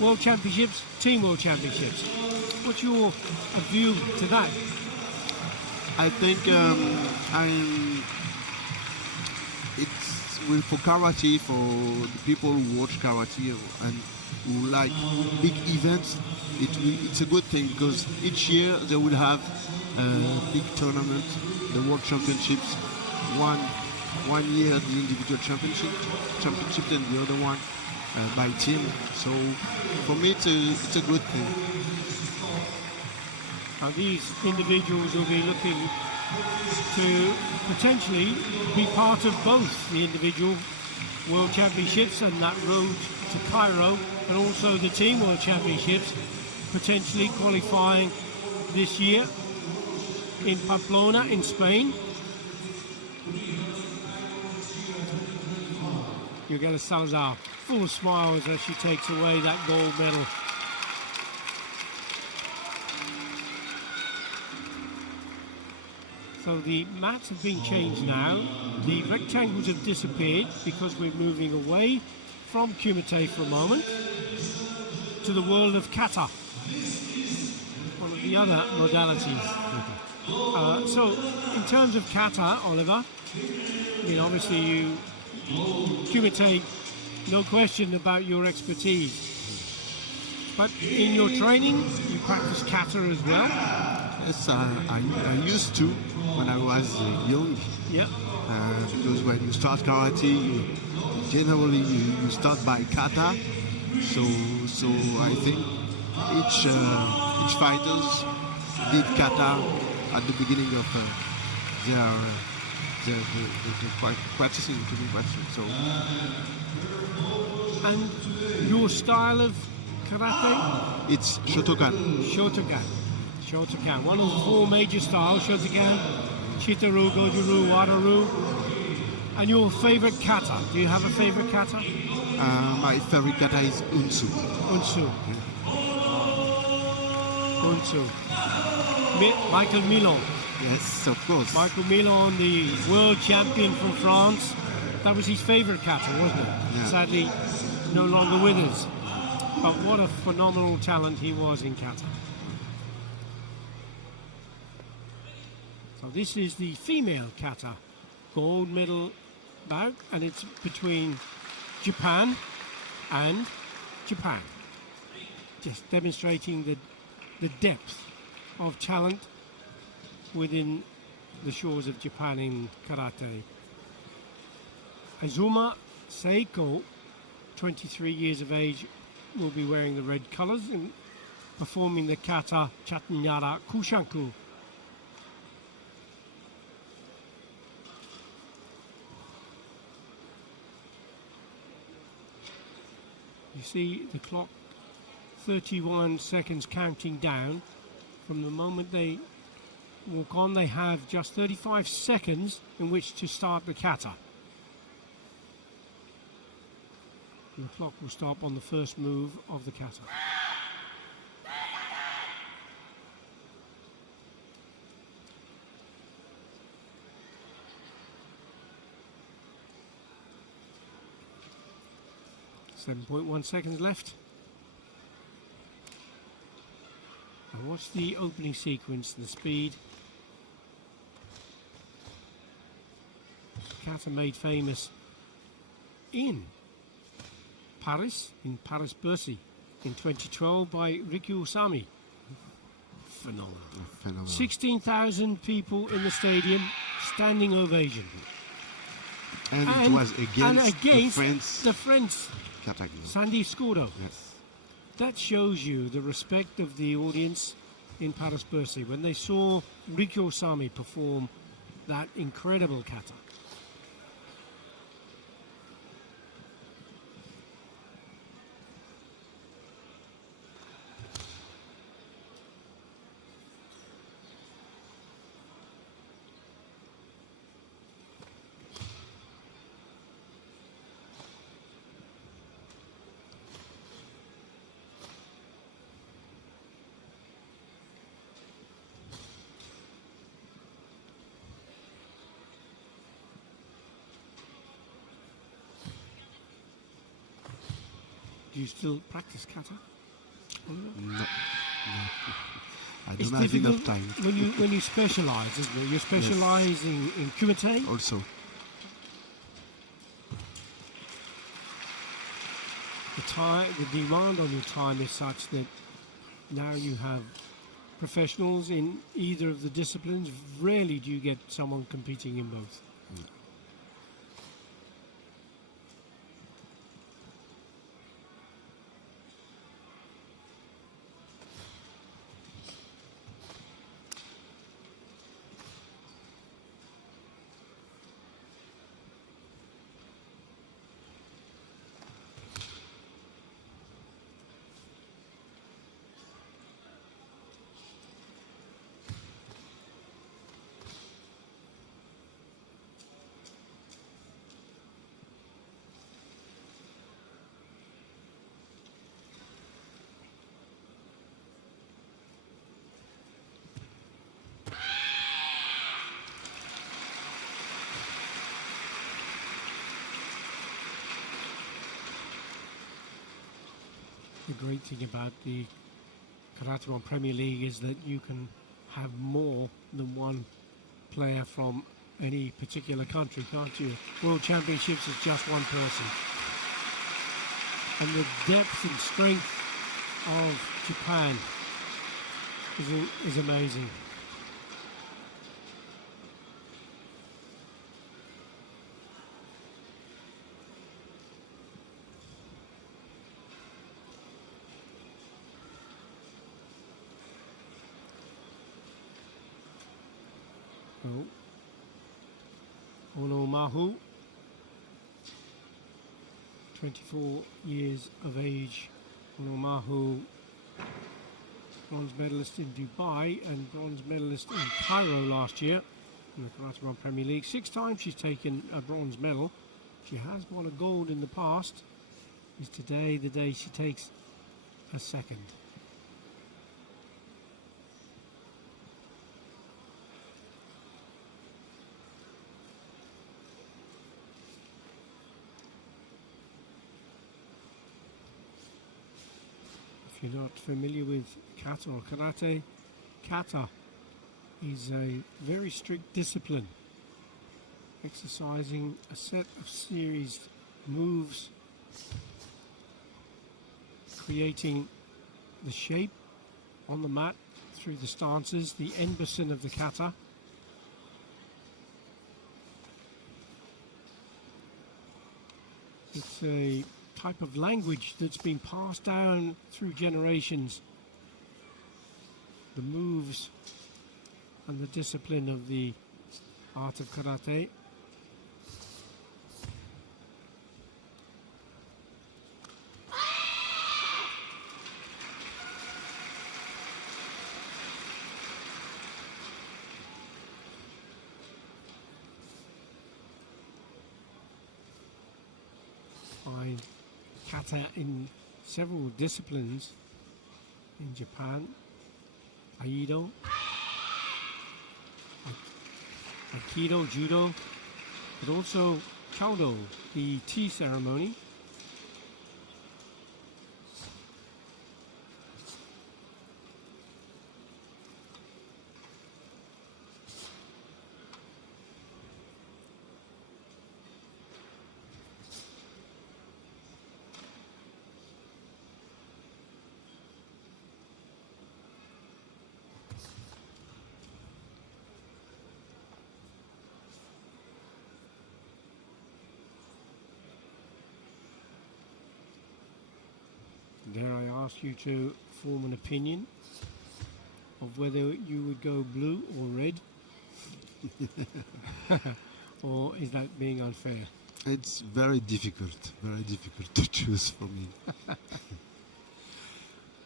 world championships, team world championships. What's your view to that? I think it's well for karate, for the people who watch karate and who like big events. It's a good thing because each year they will have a big tournament, the World Championships. One year the individual championship and the other one by team. So for me it's a good thing. Now these individuals will be looking to potentially be part of both the individual World Championships and that road to Cairo, and also the Team World Championships, potentially qualifying this year in Pamplona in Spain. Yogela Salazar, full of smiles as she takes away that gold medal. So the mats have been changed now. The rectangles have disappeared because we're moving away from Kumite for a moment to the world of Kata, one of the other modalities. So in terms of Kata, Oliver, obviously you, Kumite, no question about your expertise. But in your training, you practice Kata as well? Yes, I used to when I was young. Yeah. Because when you start karate, generally you start by kata. So I think each fighters did kata at the beginning of their practicing to be practicing. So. And your style of karate? It's Shotokan. Shotokan, one of the four major styles: Shotokan, Shitaru, Goju-Ryu, Wada-Ryu. And your favorite kata? Do you have a favorite kata? My favorite kata is Unsu. Unsu. Unsu. Michael Milon. Yes, of course. Michael Milon, the world champion from France. That was his favorite kata, wasn't it? Yeah. Sadly, no longer with us. But what a phenomenal talent he was in kata. So this is the female kata gold medal bout, and it's between Japan and Japan. Just demonstrating the depth of talent within the shores of Japan in karate. Azuma Seiko, 23 years of age, will be wearing the red colors and performing the kata Chatanyara Kushanku. You see the clock, 31 seconds counting down. From the moment they walk on, they have just 35 seconds in which to start the kata. And the clock will stop on the first move of the kata. .1 seconds left. And watch the opening sequence, the speed. Kata made famous in Paris Bercy in 2012 by Rikyu Usami. Phenomenal. 16,000 people in the stadium, standing ovation. And it was against the French kata. Sandy Scudo. Yes. That shows you the respect of the audience in Paris Bercy when they saw Rikyu Usami perform that incredible kata. Do you still practice kata? No. I It's don't have difficult enough time. when you specialize, isn't it? You specialize in Kumite. Also, The demand on your time is such that now you have professionals in either of the disciplines. Rarely do you get someone competing in both. The great thing about the Karate1 Premier League is that you can have more than one player from any particular country, can't you? World Championships is just one person. And the depth and strength of Japan is amazing. Onomahu, 24 years of age. Onomahu, bronze medalist in Dubai and bronze medalist in Cairo last year. in the Karate1 Premier League. 6 times she's taken a bronze medal. She has won a gold in the past. Is today the day she takes a second? If you're not familiar with Kata or Karate, Kata is a very strict discipline, exercising a set of series moves, creating the shape on the mat through the stances, the enbison of the kata. It's a type of language that's been passed down through generations. The moves and the discipline of the art of karate. Find kata in several disciplines in Japan. Aikido, Aikido, Judo, but also Chaudo, the tea ceremony. Dare I ask you to form an opinion of whether you would go blue or red? Or is that being unfair? It's very difficult to choose for me.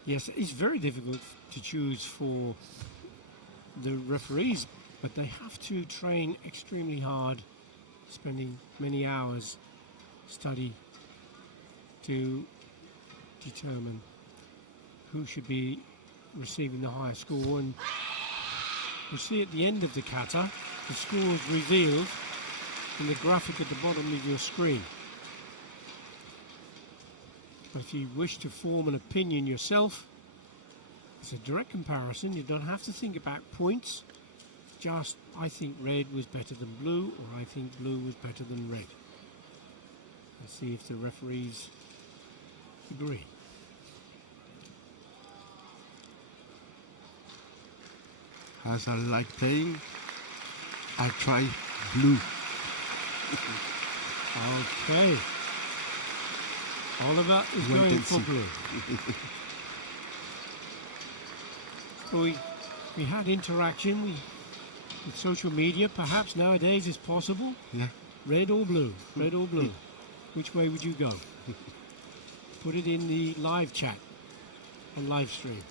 Yes, it's very difficult to choose for the referees, but they have to train extremely hard, spending many hours study to determine who should be receiving the higher score. And you see at the end of the kata, the score is revealed in the graphic at the bottom of your screen. But if you wish to form an opinion yourself, it's a direct comparison. You don't have to think about points. Just, I think red was better than blue, or I think blue was better than red. And see if the referees agree. As I like playing, I try blue. Okay. Oliver is Wait going and for see. blue. So we had interaction with social media. Perhaps nowadays it's possible. Yeah. Red or blue? Red or blue? Which way would you go? Put it in the live chat on live stream.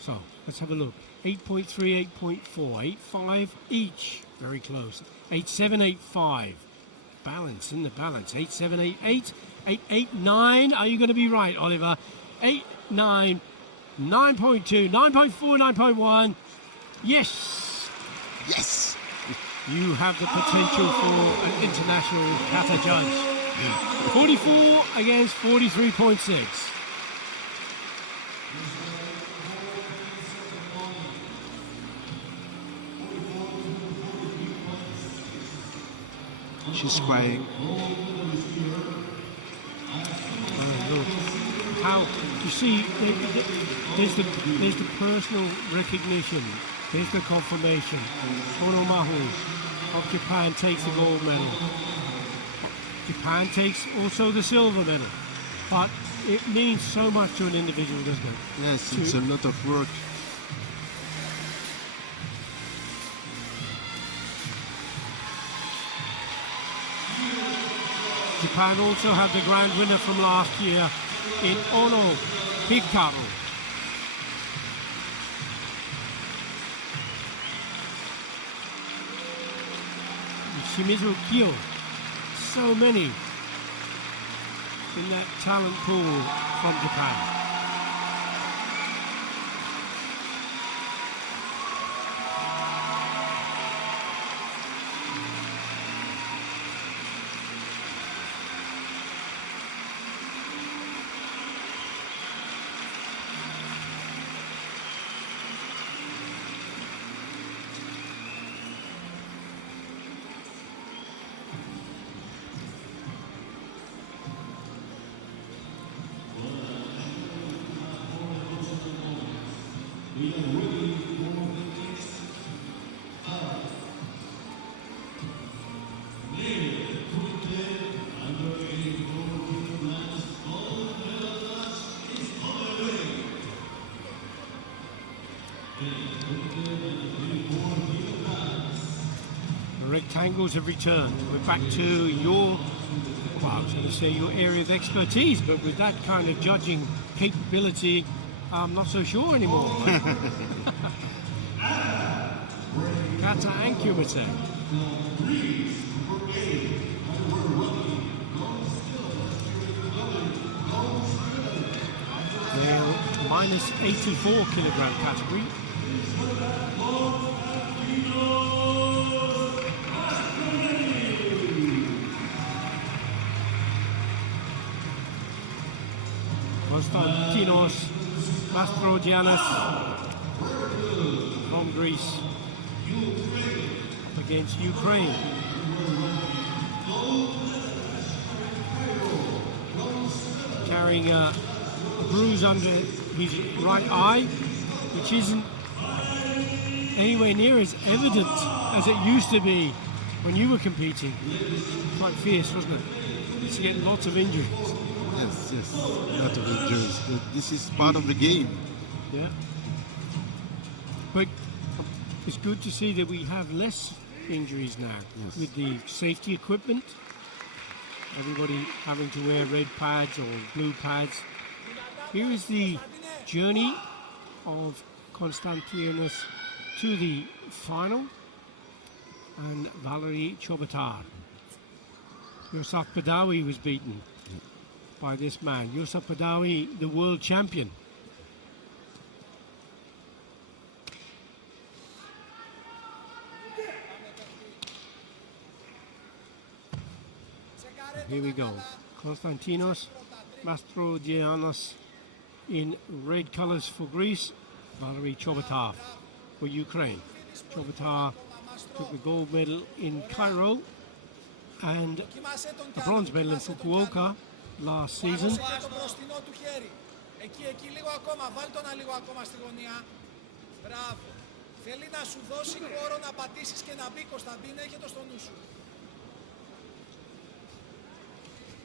So let's have a look. 8.3, 8.4, 8.5 each. Very close. 8.7, 8.5. Balance in the balance. 8.7, 8.8, 8.8, 9. Are you going to be right, Oliver? 8, 9, 9.2, 9.4, 9.1. Yes. Yes. You have the potential for an international kata judge. 44 against 43.6. She's crying. Look, how you see there's the personal recognition. There's the confirmation. Onomahu of Japan takes the gold medal. Japan takes also the silver medal. But it means so much to an individual, doesn't it? Yes, it's a lot of work. Japan also have the grand winner from last year in Ono Hikaru. Shimizu Kyo. So many in that talent pool from Japan. The rectangles have returned. We're back to your, well, I was going to say your area of expertise, but with that kind of judging capability, I'm not so sure anymore. Kata and Kumite. They're minus 84 kilogram category. Konstantinos Mastrogiannis from Greece up against Ukraine. Carrying a bruise under his right eye, which isn't anywhere near as evident as it used to be when you were competing. Quite fierce, wasn't it? Used to get lots of injuries. Yes, a lot of injuries. But this is part of the game. Yeah. But it's good to see that we have less injuries now with the safety equipment. Everybody having to wear red pads or blue pads. Here is the journey of Konstantinos to the final, and Valery Chobotar. Yusuf Badawi was beaten by this man. Yusuf Badawi, the world champion. Here we go. Konstantinos Mastrogiannis in red colors for Greece. Valery Chobotar for Ukraine. Chobotar took the gold medal in Cairo and a bronze medal in Fukuoka last season. Εκεί λίγο ακόμα, βάλ' τον λίγο ακόμα στη γωνία. Μπράβο. Θέλει να σου δώσει χώρο να πατήσεις και να μπει, Κωνσταντίνε, έχει το στο νου σου.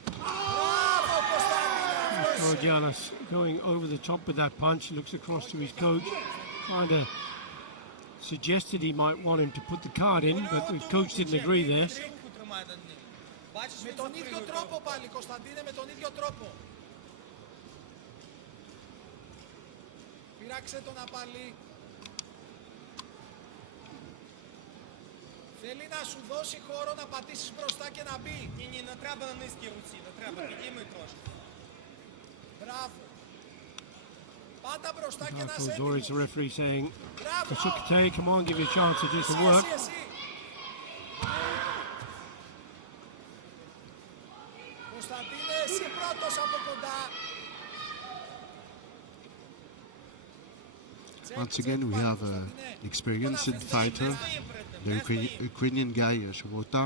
Μπράβο, Κωνσταντίνε. Mastrogiannis going over the top with that punch. He looks across to his coach, kind of suggested he might want him to put the card in, but the coach didn't agree there. Με τον ίδιο τρόπο πάλι, Κωνσταντίνε, με τον ίδιο τρόπο. Πειράξε τον πάλι. Θέλει να σου δώσει χώρο να πατήσεις μπροστά και να μπει. Ні, не треба на низькій руці, не треба, підійми трошки. Μπράβο. Πάτα μπροστά και να Michael σε Zori's the referee saying, Μπράβο. Kashikate, come on, give you a chance to do some work. Εσύ. Κωνσταντίνε, εσύ πρώτος από κοντά. Once again, we have an experienced fighter, the Ukrainian guy Shobota,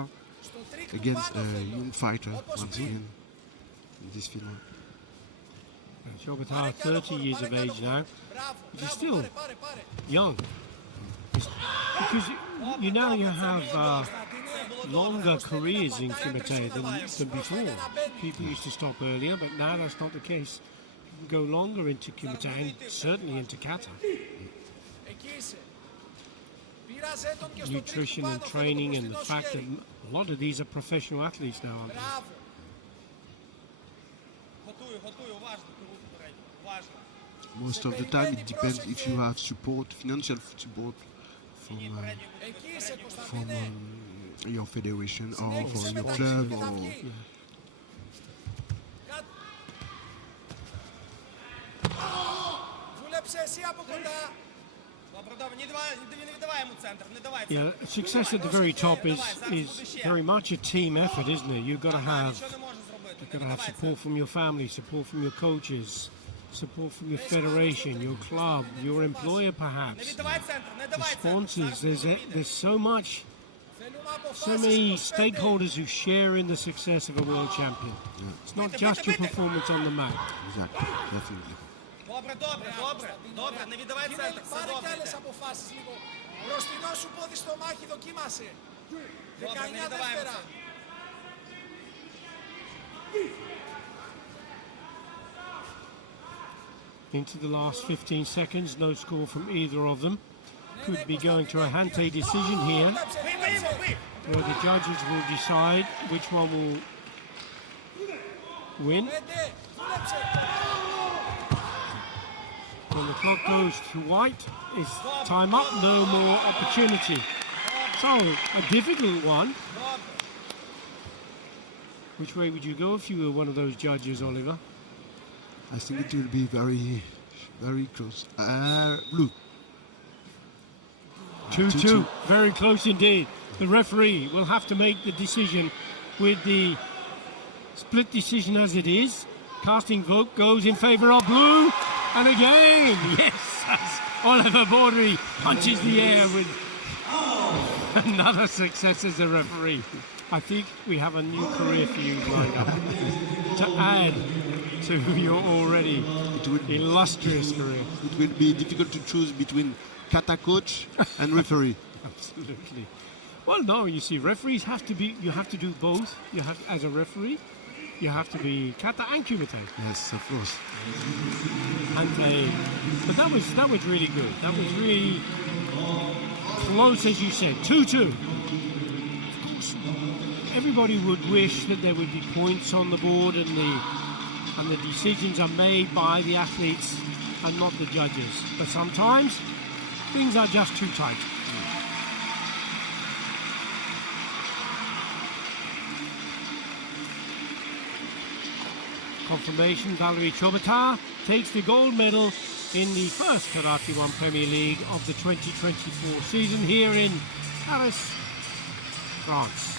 against a young fighter once again in this final. Chobotar, 30 years of age now. He's still young. Because you have longer careers in Kumite than before. People used to stop earlier, but now that's not the case. You can go longer into Kumite and certainly into Kata. Nutrition and training and the fact that a lot of these are professional athletes now, aren't they? Готую, готую, уважно, руку передню, уважно. Most of the time, it depends if you have support, financial support from your federation or Συνέχισε for your μεταξύ club και θα or βγει. Δούλεψε εσύ από κοντά. Не давай ему центр, не давай Yeah, центр. success at the very top is very much a team effort, isn't it? You've got to have Нічого не може зробити. You've Не got to have віддавай support центр. from your family, support from your coaches, support from your federation, your club, your employer Не perhaps, віддавай центр, не the давай центр. sponsors. There's so much, Θέλουμε so αποφάσεις many 25. stakeholders who share in the success of a world champion. It's not just your performance on the mat. exactly, definitely. Добре, добре, добре, добре, не віддавай Κυρίλη, центр, все πάρε και добре. άλλες йде. αποφάσεις λίγο. Μπροστινό σου πόδι στο μάχη, δοκίμασε. 19 не давай δεύτερα. ему Into the last 15 seconds, no score from either of them. Could be going to a Hante decision here, Δούλεψε, Бий, δούλεψε. бий, бий. where the judges will decide which one will win. 5, δούλεψε. When the clock goes to white, is time up, no more opportunity. So, a difficult one. Which way would you go if you were one of those judges, Oliver? I think it will be very, very close. Blue. 2-2. Very close indeed. The referee will have to make the decision with the split decision as it is. Casting vote goes in favour of blue. And again, yes, as Oliver Bordry punches the air with another success as a referee. I think we have a new career for you lined up to add to your already It will, illustrious career. it will be difficult to choose between kata coach and referee. Absolutely. Well, no, you see, referees have to be, you have to do both. You have, as a referee, you have to be Kata and Kumite. Yes, of course. But that was really good. That was really close, as you said. 2-2. Of course, everybody would wish that there would be points on the board and the decisions are made by the athletes and not the judges. But sometimes things are just too tight. Confirmation, Valerie Chobata takes the gold medal in the first Karate1 Premier League of the 2024 season here in Paris, France.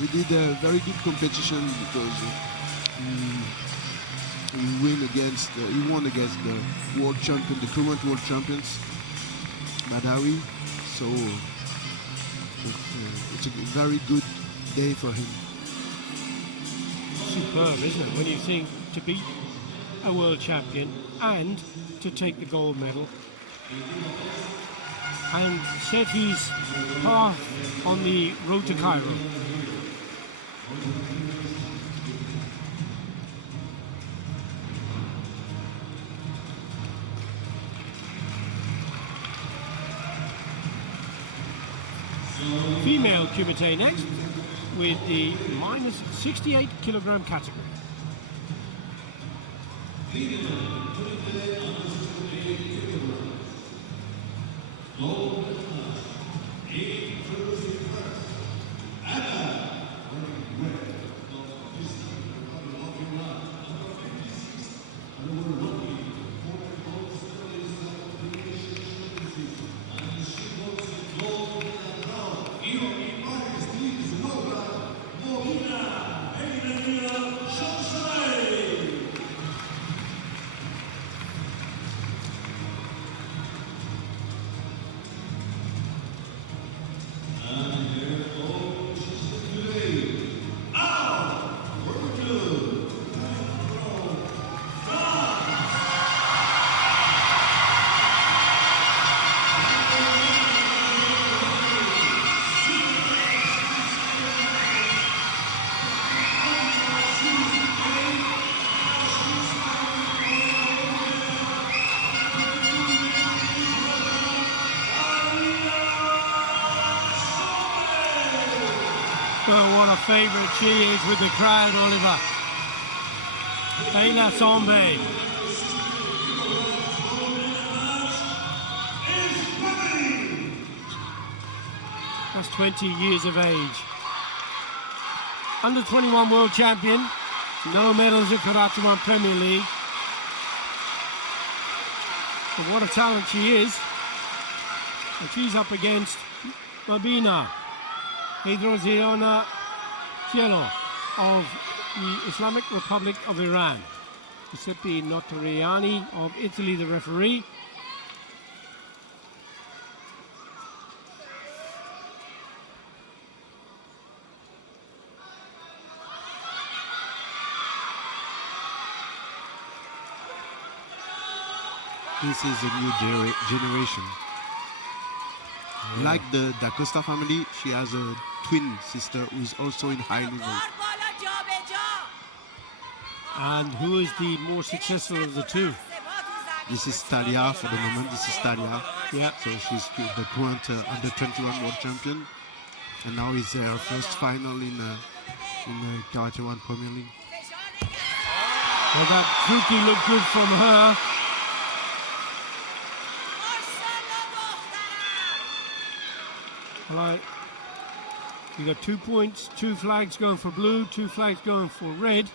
We did a very good competition because he won against the world champion, the current world champions, Madawi. So it's a very good day for him. Superb, isn't it? When you think to beat a world champion and to take the gold medal and set his path on the road to Cairo. Female Kumite next with the minus 68 kilogram category. Oh, what a favourite she is with the crowd, Oliver. Ayla Sombe. 20 years of age. Under 21 world champion, no medals at Karate1 Premier League. But what a talent she is. And she's up against Mabina Hidroziona Cielo of the Islamic Republic of Iran. Giuseppe Notoriani of Italy, the referee. This is a new generation. Like the Da Costa family, she has a twin sister who is also in high level. بار بالا جا به جا. And who is the more successful of the two? This is Talia for the moment. This is Talia. Yeah. So she's the current under 21 world champion, and now is her first final in Karate1 Premier League. Well, that Zuki looked good from her. Right. You got 2 points, 2 flags going for blue, 2 flags going for red.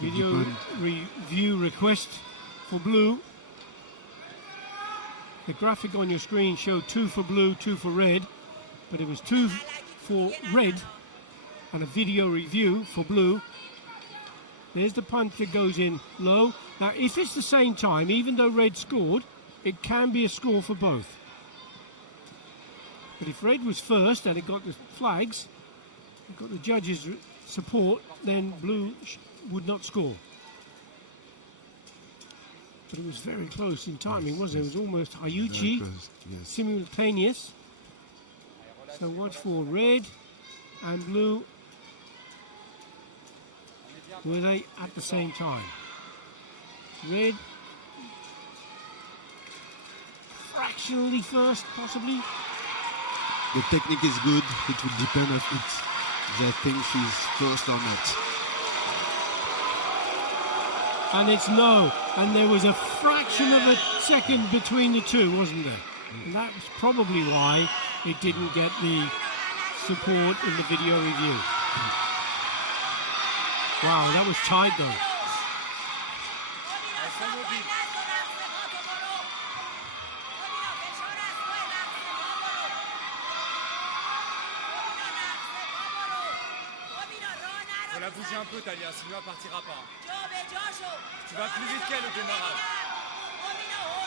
Video review request for blue. The graphic on your screen showed 2 for blue, 2 for red, but it was 2 for red and a video review for blue. There's the punch that goes in low. Now, if it's the same time, even though red scored, it can be a score for both. But if red was first and it got the flags, it got the judges' support, then blue would not score. But it was very close in timing, wasn't it? It was almost Hayuchi, Yes. simultaneous. So watch for red and blue. Were they at the same time? Red fractionally first, possibly. The technique is good. It will depend if they think she's first or not. And it's no. And there was a fraction of a second between the two, wasn't there? And that was probably why it didn't get the support in the video review. Wow, that was tight though. Faut la bouger un peu, Talia, sinon elle partira pas. Tu vas plus vite qu'elle au démarrage.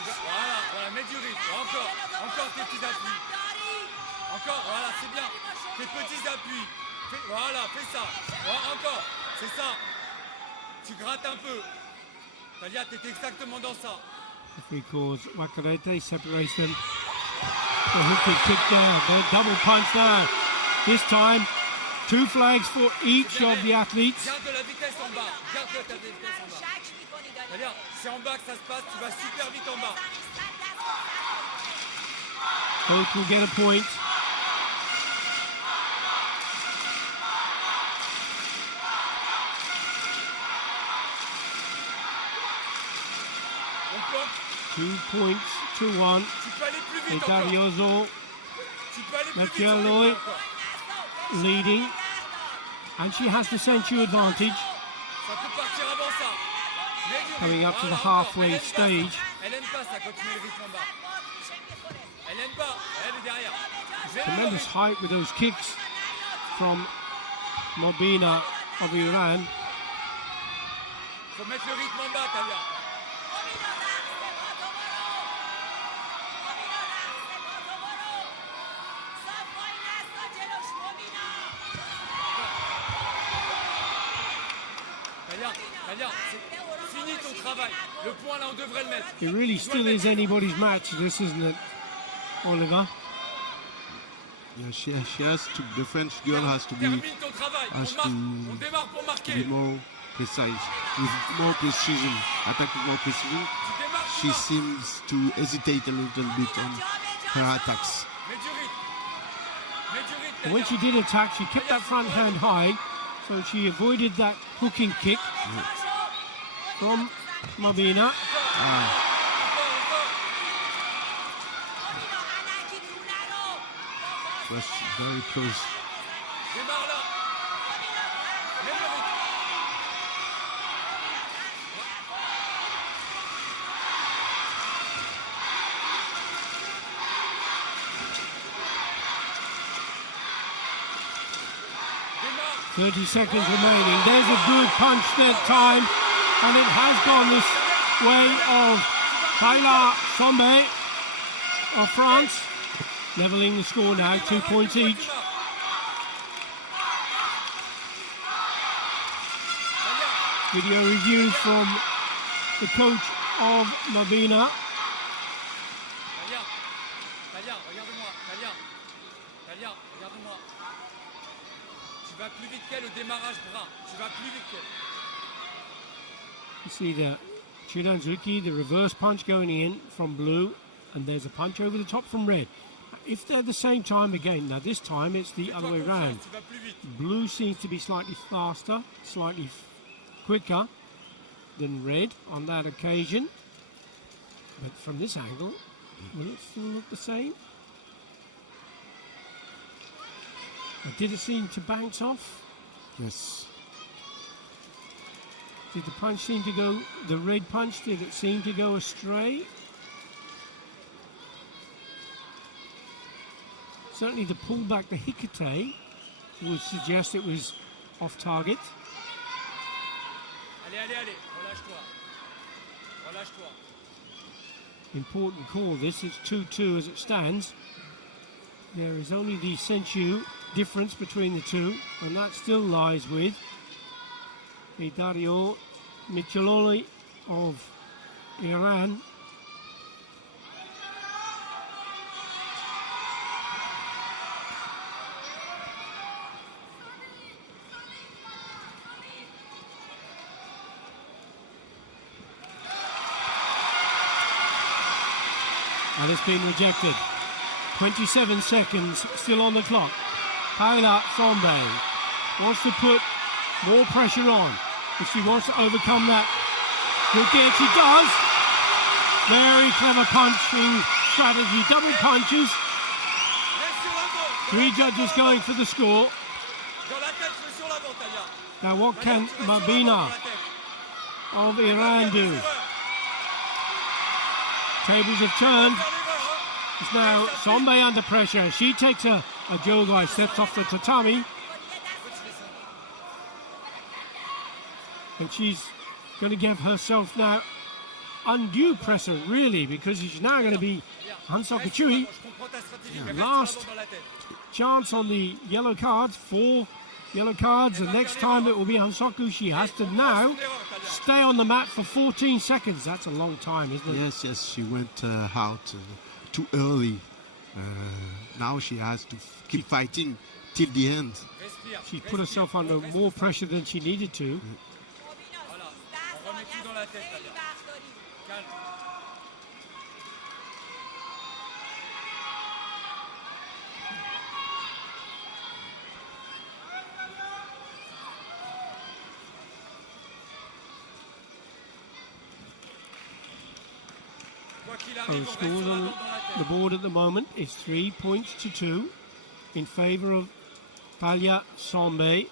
Voilà, mets du rythme. Encore tes petits appuis. Encore, voilà, c'est bien. Tes petits appuis. Voilà, fais ça. Voilà, encore, c'est ça. Tu grattes un peu. Talia, t'es exactement dans ça. Referee calls Wakarete, separates them. The hook kick down, then double punch down. This time, 2 flags for each of the athletes. Garde de la vitesse en bas. Garde de ta vitesse en bas. Talia, c'est en bas que ça se passe. Tu vas super vite en bas. Both will get a point. On bloque. 2 points to 1. Tu peux aller plus vite encore. Darioso Tu peux aller plus vite. Machieloi encore. leading. And she has the Senchu advantage. Ça peut partir avant ça. Mets du rythme. Coming up to the Voilà, halfway encore. stage. Elle aime pas ça quand tu mets le rythme en bas. Elle aime pas. Elle est derrière. Mets le Tremendous rythme. height with those kicks from Mobina of Iran. Faut mettre le rythme en bas, Talia. Talia, c'est fini ton travail. Le point là, on devrait le mettre. It really still is anybody's match, this, isn't it, Oliver? Yeah, she has to. The French girl has to be Termine ton travail. has On démarre pour to marquer. be more precise, with more precision, attack with more precision. Tu démarres She seems to hesitate a little bit on her attacks. Mets du rythme. Mets du rythme, And when Talia. she did attack, she kept that front hand high, so she avoided that hooking kick from Mobina. Encore. was very close. Démarre là. Mets le rythme. 30 seconds remaining. There's a good punch that time, and it has gone this way of Karate1 of France, leveling the score now, 2 points each. Video review from the coach of Mabina. Talia, regarde-moi. Talia, regarde-moi. Tu vas plus vite qu'elle au démarrage, bras. Tu vas plus vite qu'elle. You see the Chidanzuki, the reverse punch going in from blue, and there's a punch over the top from red. If they're the same time again, now this time it's the other way around. Tu vas plus vite. Blue seems to be slightly faster, slightly quicker than red on that occasion. But from this angle, will it still look the same? Or did it seem to bounce off? Yes. Did the punch seem to go, the red punch, did it seem to go astray? Certainly the pullback, the hikate, would suggest it was off target. Allez, relâche-toi. Important call this, it's 2-2 as it stands. There is only the Senchu difference between the two, and that still lies with Dario Micheloli of Iran. And it's been rejected. 27 seconds still on the clock. Karate1 wants to put more pressure on. If she wants to overcome that, and she does. Very clever punching strategy. Double punches. Three judges going for the score. Dans la tête, je suis sur l'avant, Talia. Now what can Mabina of Iran do? Tables have turned. It's now Sombe under pressure. She takes a jogai, steps off the tatami. And she's going to give herself now undue pressure, really, because she's now going to be Hansokachui. Last chance on the yellow cards, 4 yellow cards. The next time it will be Hansoku. She has to now stay on the mat for 14 seconds. That's a long time, isn't it? Yes, she went out too early. Now she has to keep fighting till the end. She put herself under more pressure than she needed to. On remet tout dans la tête, Talia. Calme. Quoi qu'il The arrive, on reste scores sur on l'avant dans la the tête. board at the moment is 3 points to 2 in favour of Karate1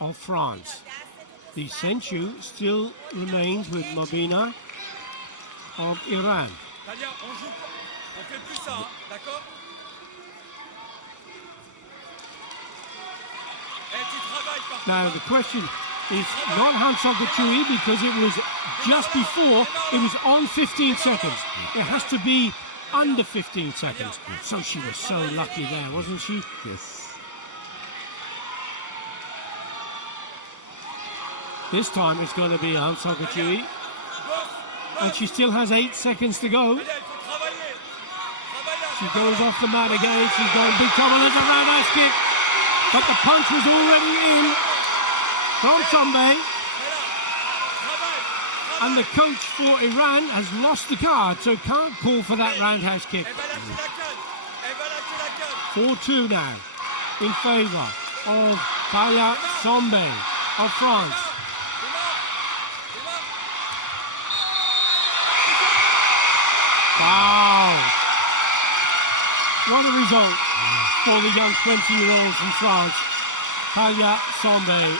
of France. The Senchu still remains with Mabina of Iran. Talia, on joue. On fait plus ça, hein, d'accord? Tu travailles par Now contre. the question is not Hansokachui because it was just before, it was on 15 seconds. It has to be under 15 seconds. So she was so lucky there, wasn't she? Yes. This time it's going to be Hansokachui. And she still has 8 seconds to go. Talia, il faut travailler. Travaille She goes off the mat again. She's going big trouble. There's a roundhouse kick. But the punch was already in from Sombe. And the coach for Iran has lost the card, so can't call for that roundhouse kick. Elle va lâcher la canne. Elle va lâcher la canne. 4-2 now in favour of Karate1 of France. Wow. What a result. for the young 20-year-old from France, Karate1.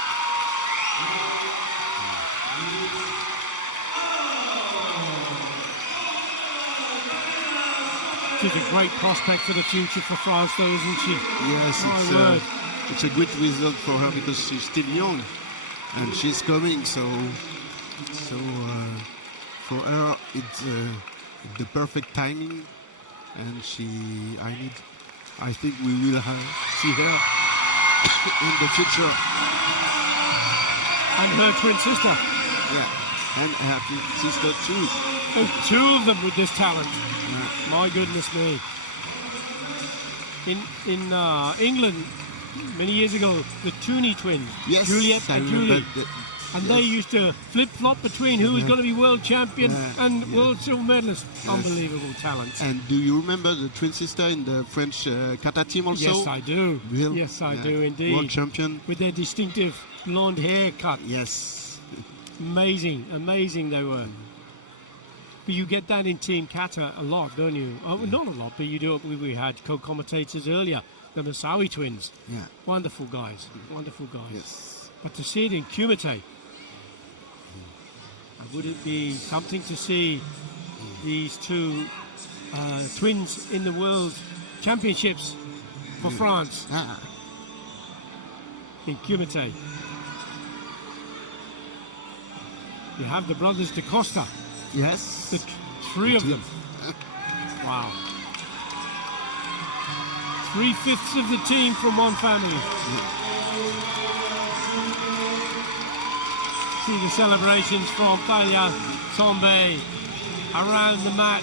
She's a great prospect for the future for France, though, isn't she? Yes, My word. it's a great result for her because she's still young and she's coming. So for her, it's the perfect timing, and I think we will see her in the future. And her twin sister. Yeah, and her twin sister too. There's two of them with this talent. My goodness me. In England, many years ago, the Tooney twins, Yes, Juliet I and remember Julie, and they used to flip-flop between who was going to be world champion and world silver medalist. Yes. Unbelievable talent. And do you remember the twin sister in the French Kata team also? Yes, I do. Will? Yes, I do indeed. World champion. With their distinctive blonde haircut. Yes. Amazing they were. But you get that in Team Kata a lot, don't you? Oh, not a lot, but you do. We had co-commentators earlier, the Masawi twins. Yeah. Wonderful guys. Yes. But to see it in Kumite, would it be something to see these two twins in the World Championships for France in Kumite? You have the brothers Da Costa. Yes. The three of them. Wow. 3/5 of the team from one family. See the celebrations from Karate1 around the mat.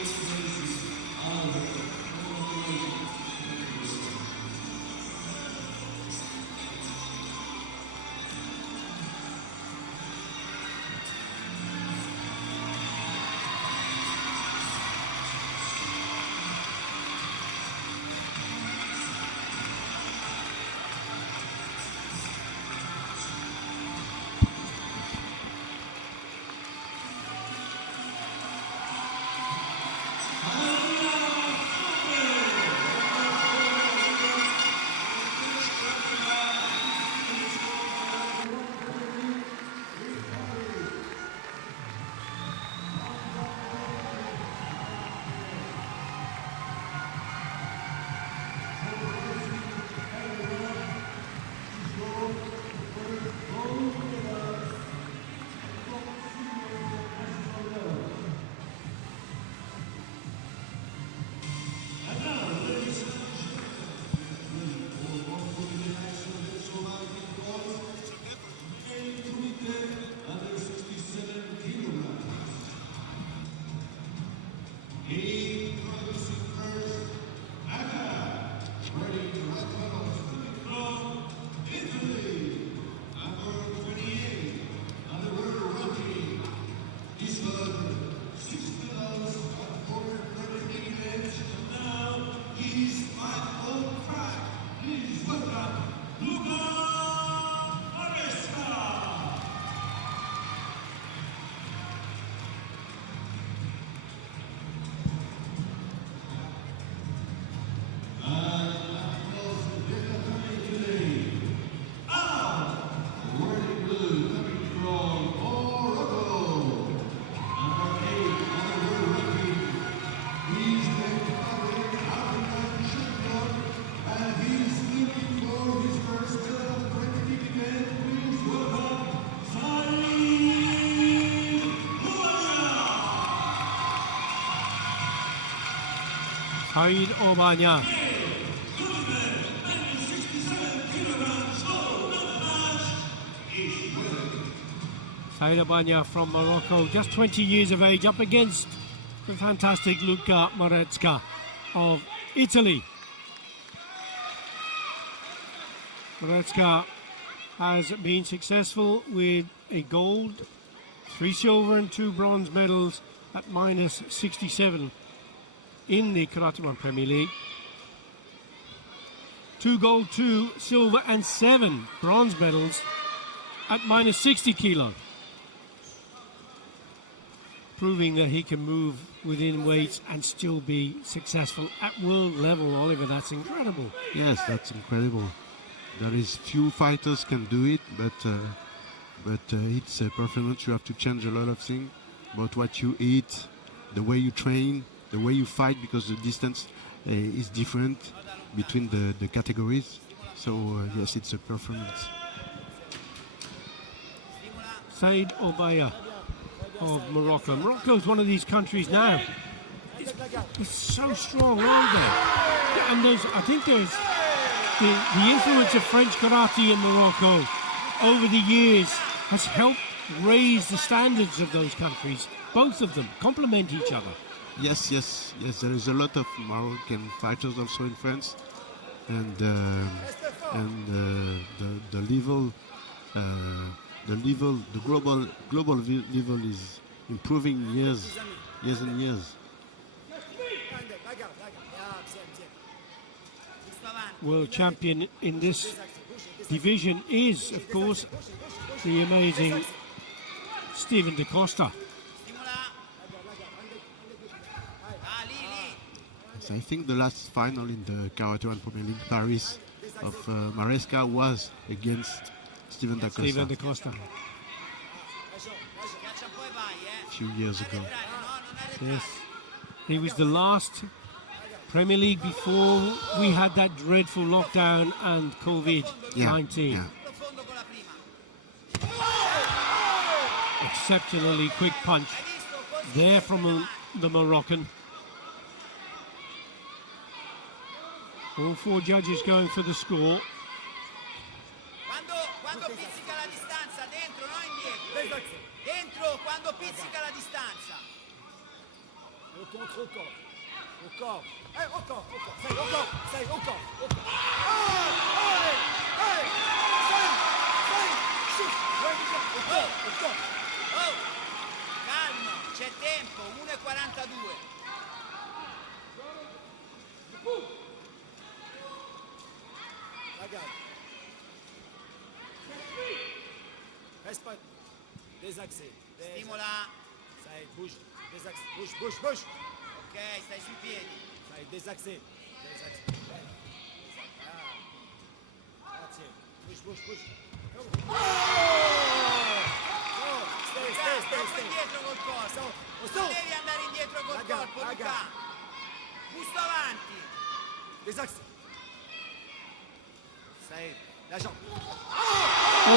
Said Obanya. Said Obanya from Morocco, just 20 years of age, up against the fantastic Luca Moretska of Italy. Moretska has been successful with a gold, 3 silver and 2 bronze medals at minus 67 in the Karate1 Premier League. 2 gold, 2 silver and 7 bronze medals at minus 60 kilo. proving that he can move within weights and still be successful at world level, Oliver. That's incredible. Yes, that's incredible. There is few fighters can do it, but it's a performance. You have to change a lot of things about what you eat, the way you train, the way you fight, because the distance is different between the categories. So yes, it's a performance. Said Obaya of Morocco. Morocco is one of these countries now. It's so strong, aren't they? And I think there's the influence of French karate in Morocco over the years has helped raise the standards of those countries. Both of them complement each other. Yes. There is a lot of Moroccan fighters also in France, and the global level is improving years and years. World champion in this division is, of course, the amazing Steven da Costa. So I think the last final in the Karate1 Premier League Paris of Maresca was against Steven da Costa Steven da Costa. a few years ago. Yes. He was the last Premier League before we had that dreadful lockdown and COVID-19. Yeah. Exceptionally quick punch there from the Moroccan. All four judges going for the score. Quando pizzica la distanza, dentro, non indietro. Dentro quando pizzica la distanza. Au corps. Encore. Hey, encore. Say, encore. Hey! Shoot! Encore. Oh! Calmo, c'è tempo, 1:42. Regarde. Reste pas. Désaxé. Stimola. Sai, bouge. Désaxé. Bouge. Ok, stai sui piedi. Sai, désaxé. Grazie. Bouge. Troppo indietro col corpo. Non devi andare indietro col corpo, Luca. Busto avanti. Désaxé. Sai, la jambe. Oh,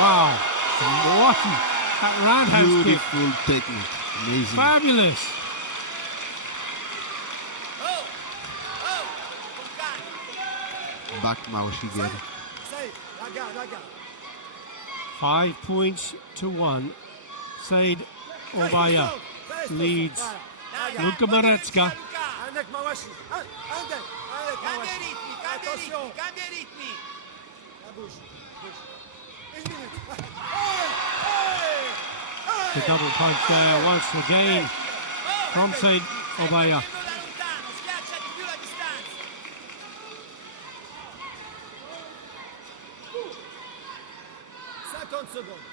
wow. What that roundhouse kick. Beautiful technique, amazing. Fabulous. Con calma. Back Maoshi again. Sai, la garde. 5 points to 1. Said Obaya leads Luka Marecka. Andek Mawashi. Andek Cambia i Attention. ritmi. La bouge. 1 minute. The double punch there once again from Said Obaya. Prendo da lontano, schiaccia di più la distanza. 50 secondes.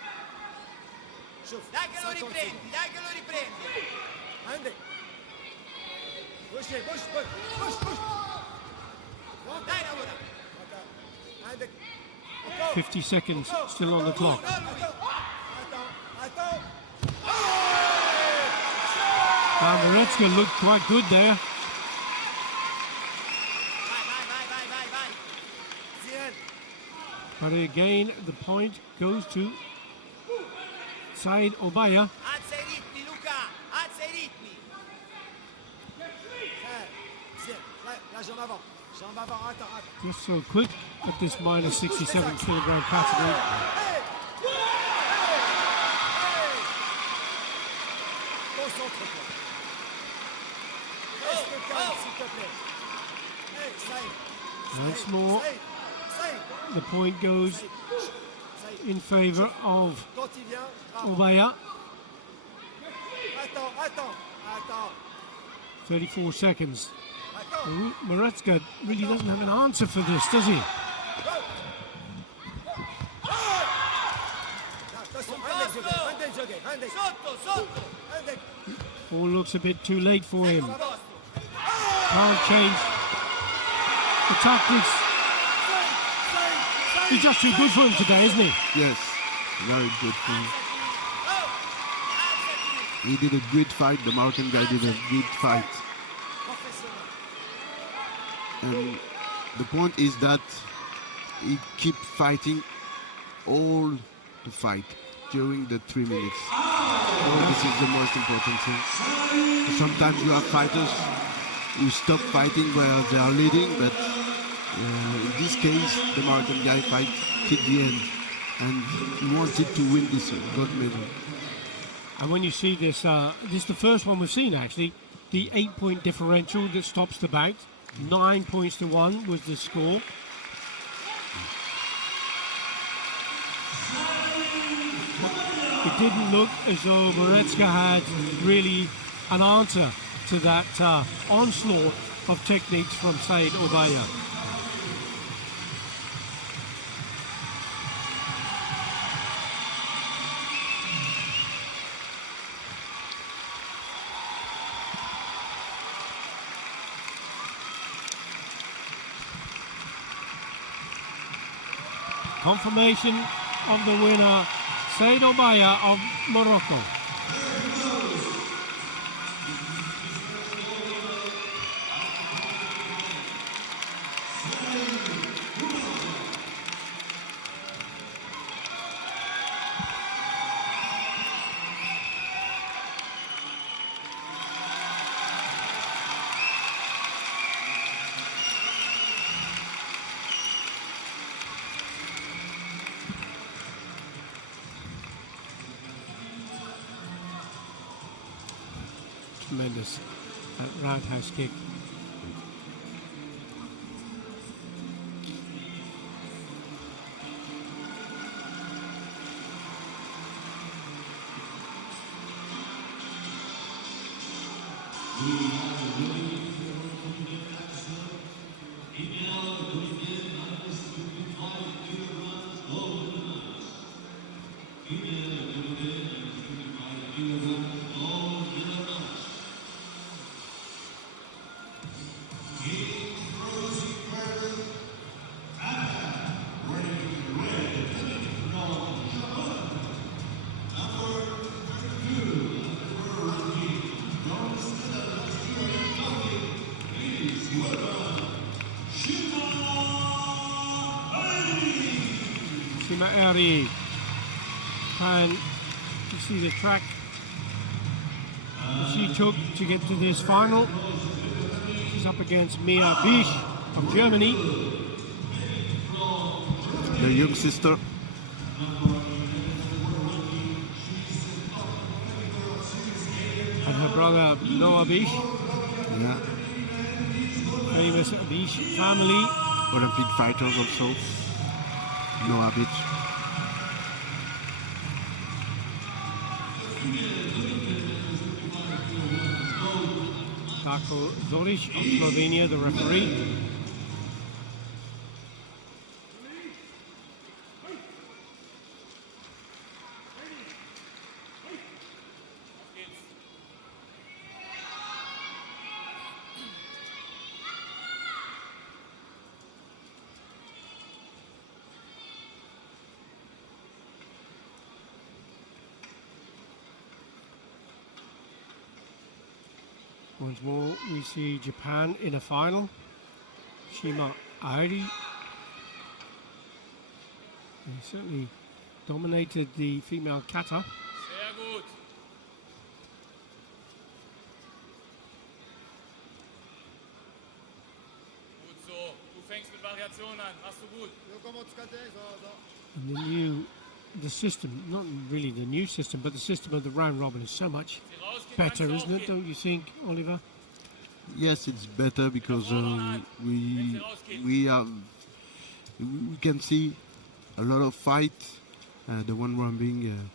Chauffe. Dai che lo 50 riprendi. secondes. Andek. Bouge. Dai, lavora. Andek. 50 seconds still on the clock. Attends. And Marecka looked quite good there. Vai. Zien. But again, the point goes to Said Obaya. Alza i ritmi, Luca. Alza i ritmi. Zien. La jambe avant. Attends. Just so quick at this minus 67 kilogram category. Concentre-toi. Reste calme, s'il te plaît. Hey, Saïd. Once more, Saïd. the point goes Saïd. in favor of Quand il vient, bravo. Obaya. Attends. 34 seconds. Attends. Marecka really doesn't have an answer for this, does he? All looks a bit too late for him. Can't change the tactics. He's just too good for him today, isn't he? Yes, very good for him. He did a good fight. The Moroccan guy did a good fight. And the point is that he keep fighting all the fight during the 3 minutes. So this is the most important thing. Sometimes you have fighters who stop fighting where they are leading, but in this case, the Moroccan guy fight till the end, and he wanted to win this gold medal. And when you see this, this is the first one we've seen actually, the 8-point differential that stops the bout. 9 points to 1 was the score. It didn't look as though Moretska had really an answer to that onslaught of techniques from Said Obaya. Confirmation of the winner, Said Obaya of Morocco. Tremendous roundhouse kick. Ari, and you see the track she took to get to this final. She's up against Mia Bisch of Germany. The young sister. And her brother Noah Bisch. Yeah. Famous Bisch family. Olympic fighters also. Noah Bisch. Darko Zoric of Slovenia, the referee. Once more, we see Japan in a final. Shima Airi. He certainly dominated the female Kata. Sehr gut. Gut so. Du fängst mit Variationen an. Machst du gut. And the system, not really the new system, but the system of the round robin is so much better, isn't it? Don't you think, Oliver? Yes, it's better because we can see a lot of fight. The one round being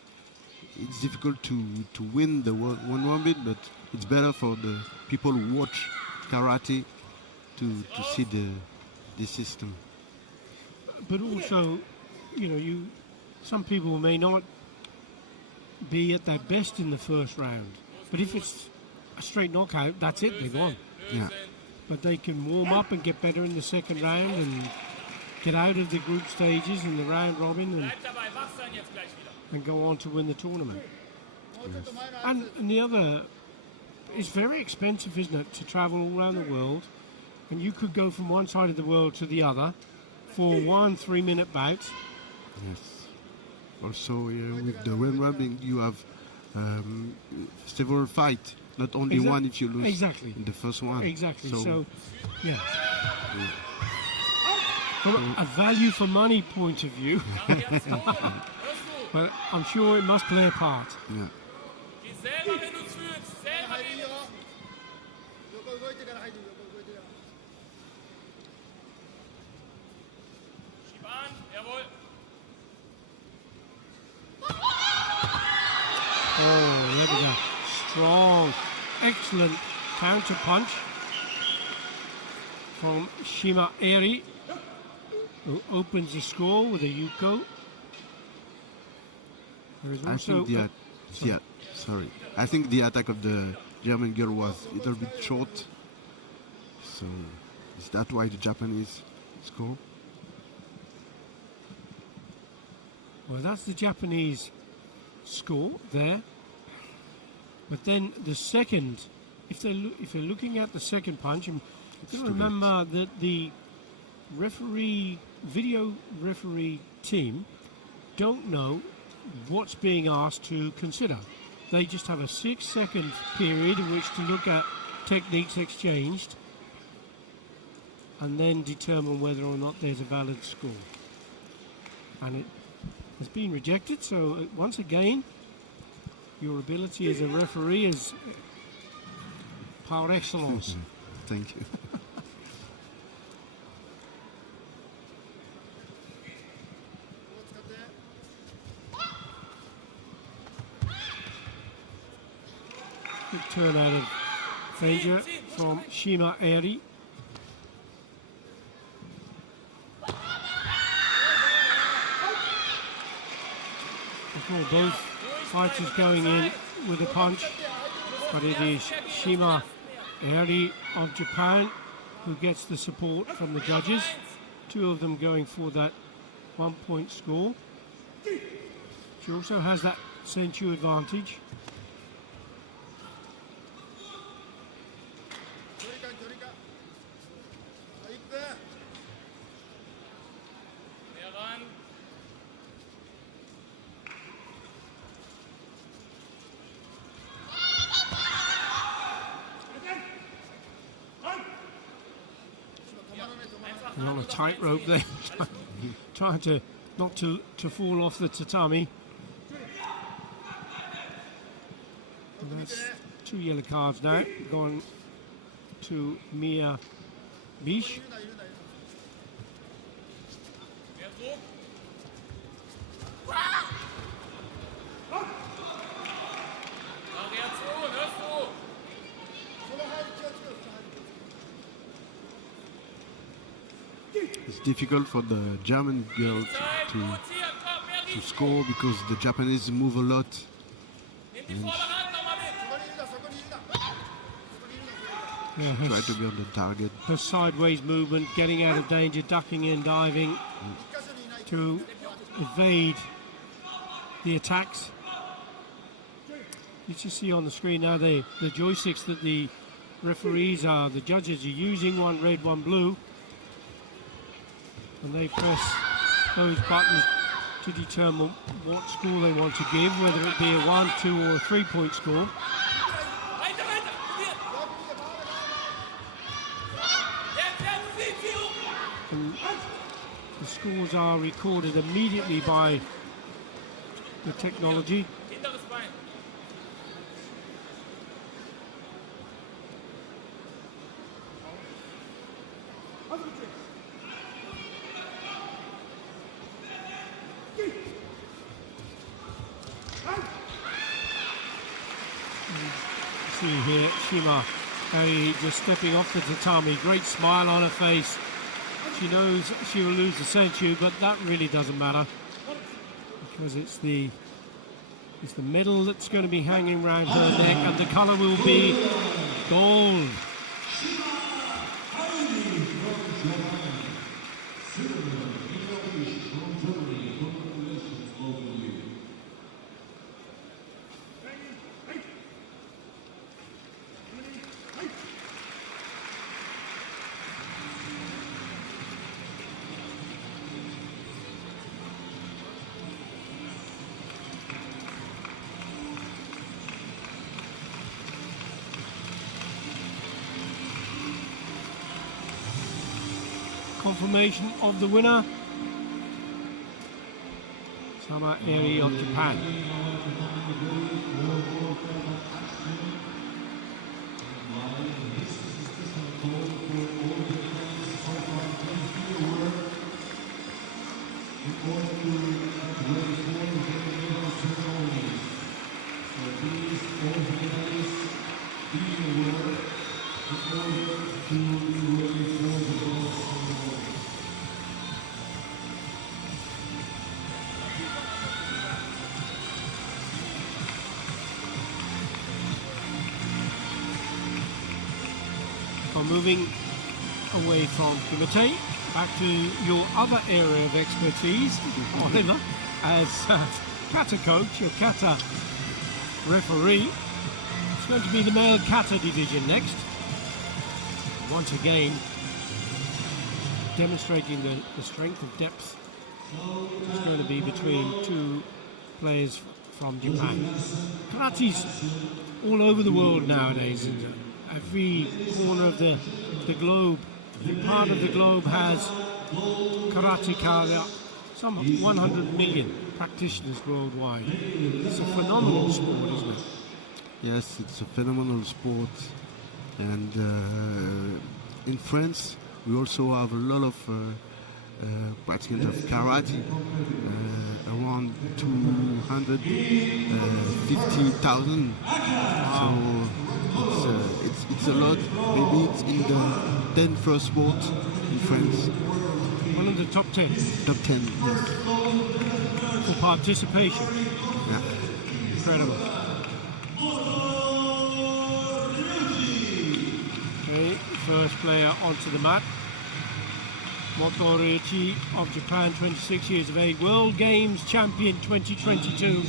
it's difficult to win the one round bit, but it's better for the people who watch karate to see the system. But also, some people may not be at their best in the first round. But if it's a straight knockout, that's it, they're gone. Yeah. But they can warm up and get better in the second round and get out of the group stages in the round robin and go on to win the tournament. And the other, it's very expensive, isn't it, to travel all around the world, and you could go from one side of the world to the other for 1 3-minute bout. Yes. Also, with the round robin, you have several fights, not only one if you lose in the first one. Exactly. So yeah. From a value for money point of view, but I'm sure it must play a part. Yeah. Oh, that was a strong, excellent counter punch from Shima Eri, who opens the score with a Yuko. There is also I think the attack of the German girl was a little bit short. So is that why the Japanese score? Well, that's the Japanese score there. But then the second, if they're looking at the second punch, and you remember that the video referee team don't know what's being asked to consider. They just have a 6-second period in which to look at techniques exchanged and then determine whether or not there's a valid score. And it has been rejected, so once again, your ability as a referee is par excellence. Thank you. Good turn out of danger from Shima Eri. Both fighters going in with a punch, but it is Shima Eri of Japan who gets the support from the judges. Two of them going for that 1-point score. She also has that Senchu advantage. On a tightrope there, trying to not to fall off the tatami. And that's 2 yellow cards now, going to Mia Bish. It's difficult for the German girl to score because the Japanese move a lot. Try to be on the target. Her sideways movement, getting out of danger, ducking in, diving to evade the attacks. You see on the screen now the joysticks that the the judges are using, one red, one blue. And they press those buttons to determine what score they want to give, whether it be a 1, 2 or a 3-point score. And the scores are recorded immediately by the technology. See here, Shima just stepping off the tatami, great smile on her face. She knows she will lose the Senchu, but that really doesn't matter because it's the It's the medal that's going to be hanging around her neck, and the colour will be gold. Confirmation of the winner, Sama Eri of Japan. Well, moving away from Kumite, back to your other area of expertise, Oliver, as Kata coach, your Kata referee. It's going to be the male Kata division next. Once again, demonstrating the strength of depth. It's going to be between two players from Japan. Karate's all over the world nowadays. Every corner of the globe, every part of the globe has karateka. Some 100 million practitioners worldwide. It's a phenomenal sport, isn't it? Yes, it's a phenomenal sport. And in France, we also have a lot of practicants of karate, around 250,000. So it's a lot. Maybe it's in the 10 first sport in France. One of the top 10 Top 10, yes. for participation. Yeah. Incredible. Okay, first player onto the mat. Moto Ryuichi of Japan, 26 years of age, World Games Champion 2022.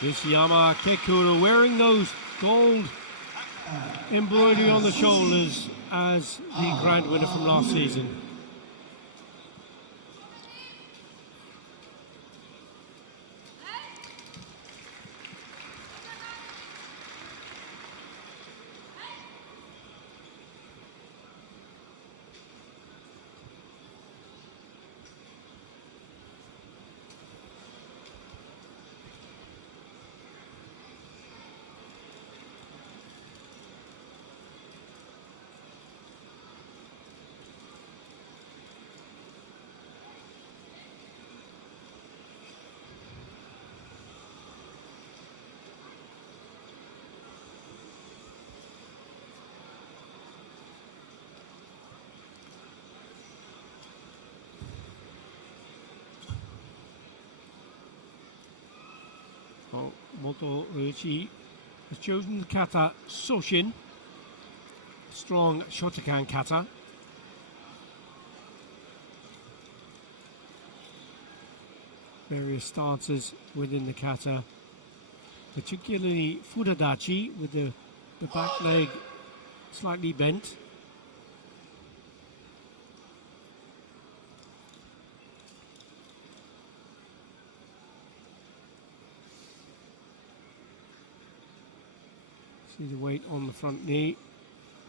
Nishiyama Kekura wearing those gold embroidery on the shoulders as the grand winner from last season. Well, Moto Ryuichi has chosen the kata Soshin, strong Shotokan kata. Various stances within the kata, particularly Fudadachi with the back leg slightly bent. See the weight on the front knee,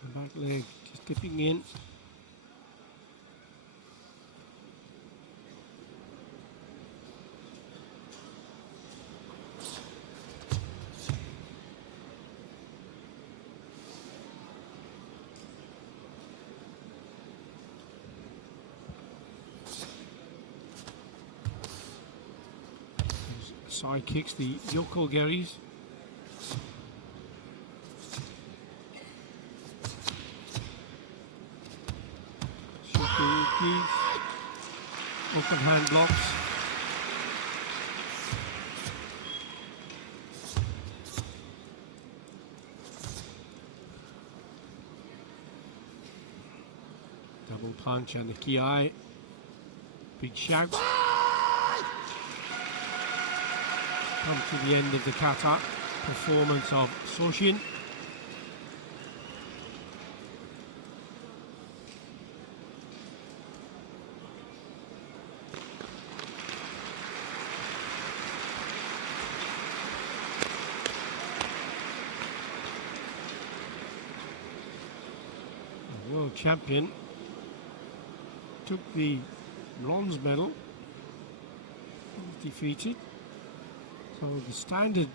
the back leg just dipping in. side kicks, the yokogeris. Shikukis. Open hand blocks. Double punch and the kiai. Big shout. Come to the end of the kata performance of Soshin. The world champion took the bronze medal, was defeated. So the standard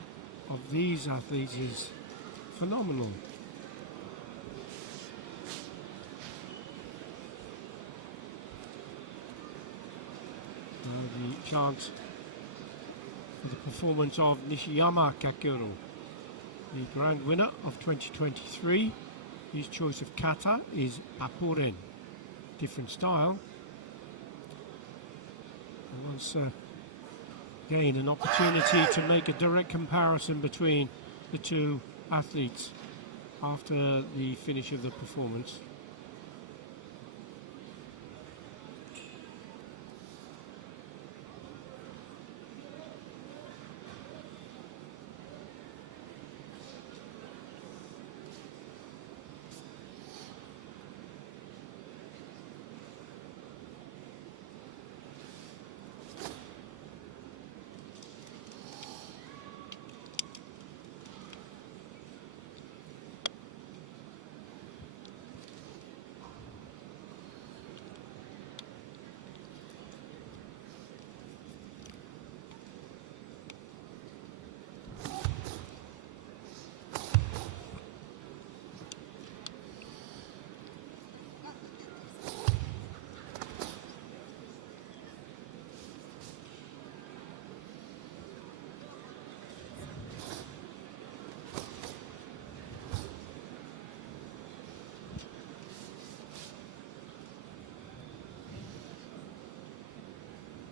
of these athletes is phenomenal. The chant for the performance of Nishiyama Kakeru, the grand winner of 2023. His choice of kata is Papuren, different style. And once again, an opportunity to make a direct comparison between the two athletes after the finish of the performance.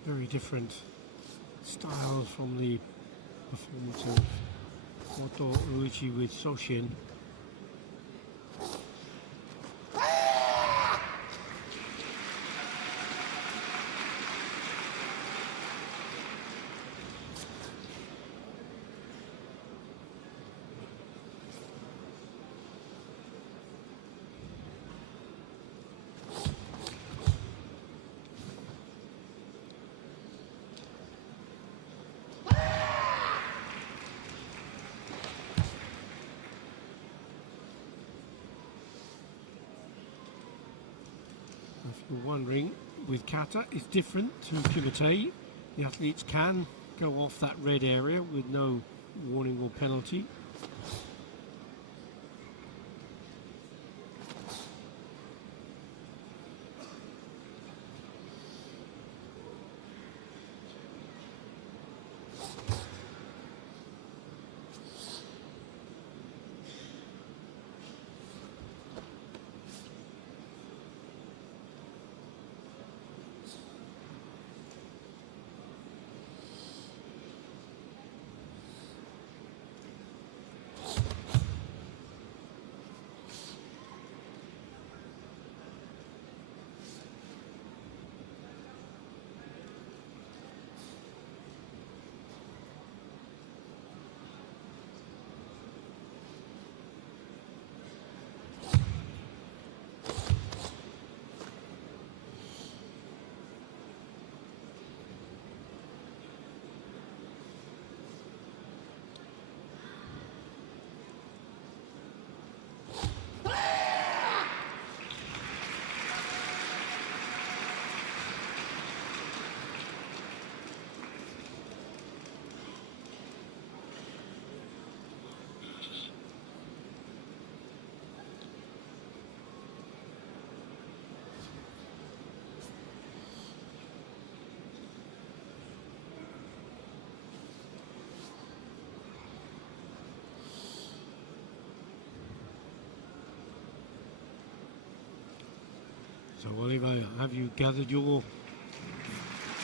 Very different styles from the performance of Moto Uchi with Soshin. If you're wondering, with kata it's different to kumite. The athletes can go off that red area with no warning or penalty. So, Oliver, have you gathered your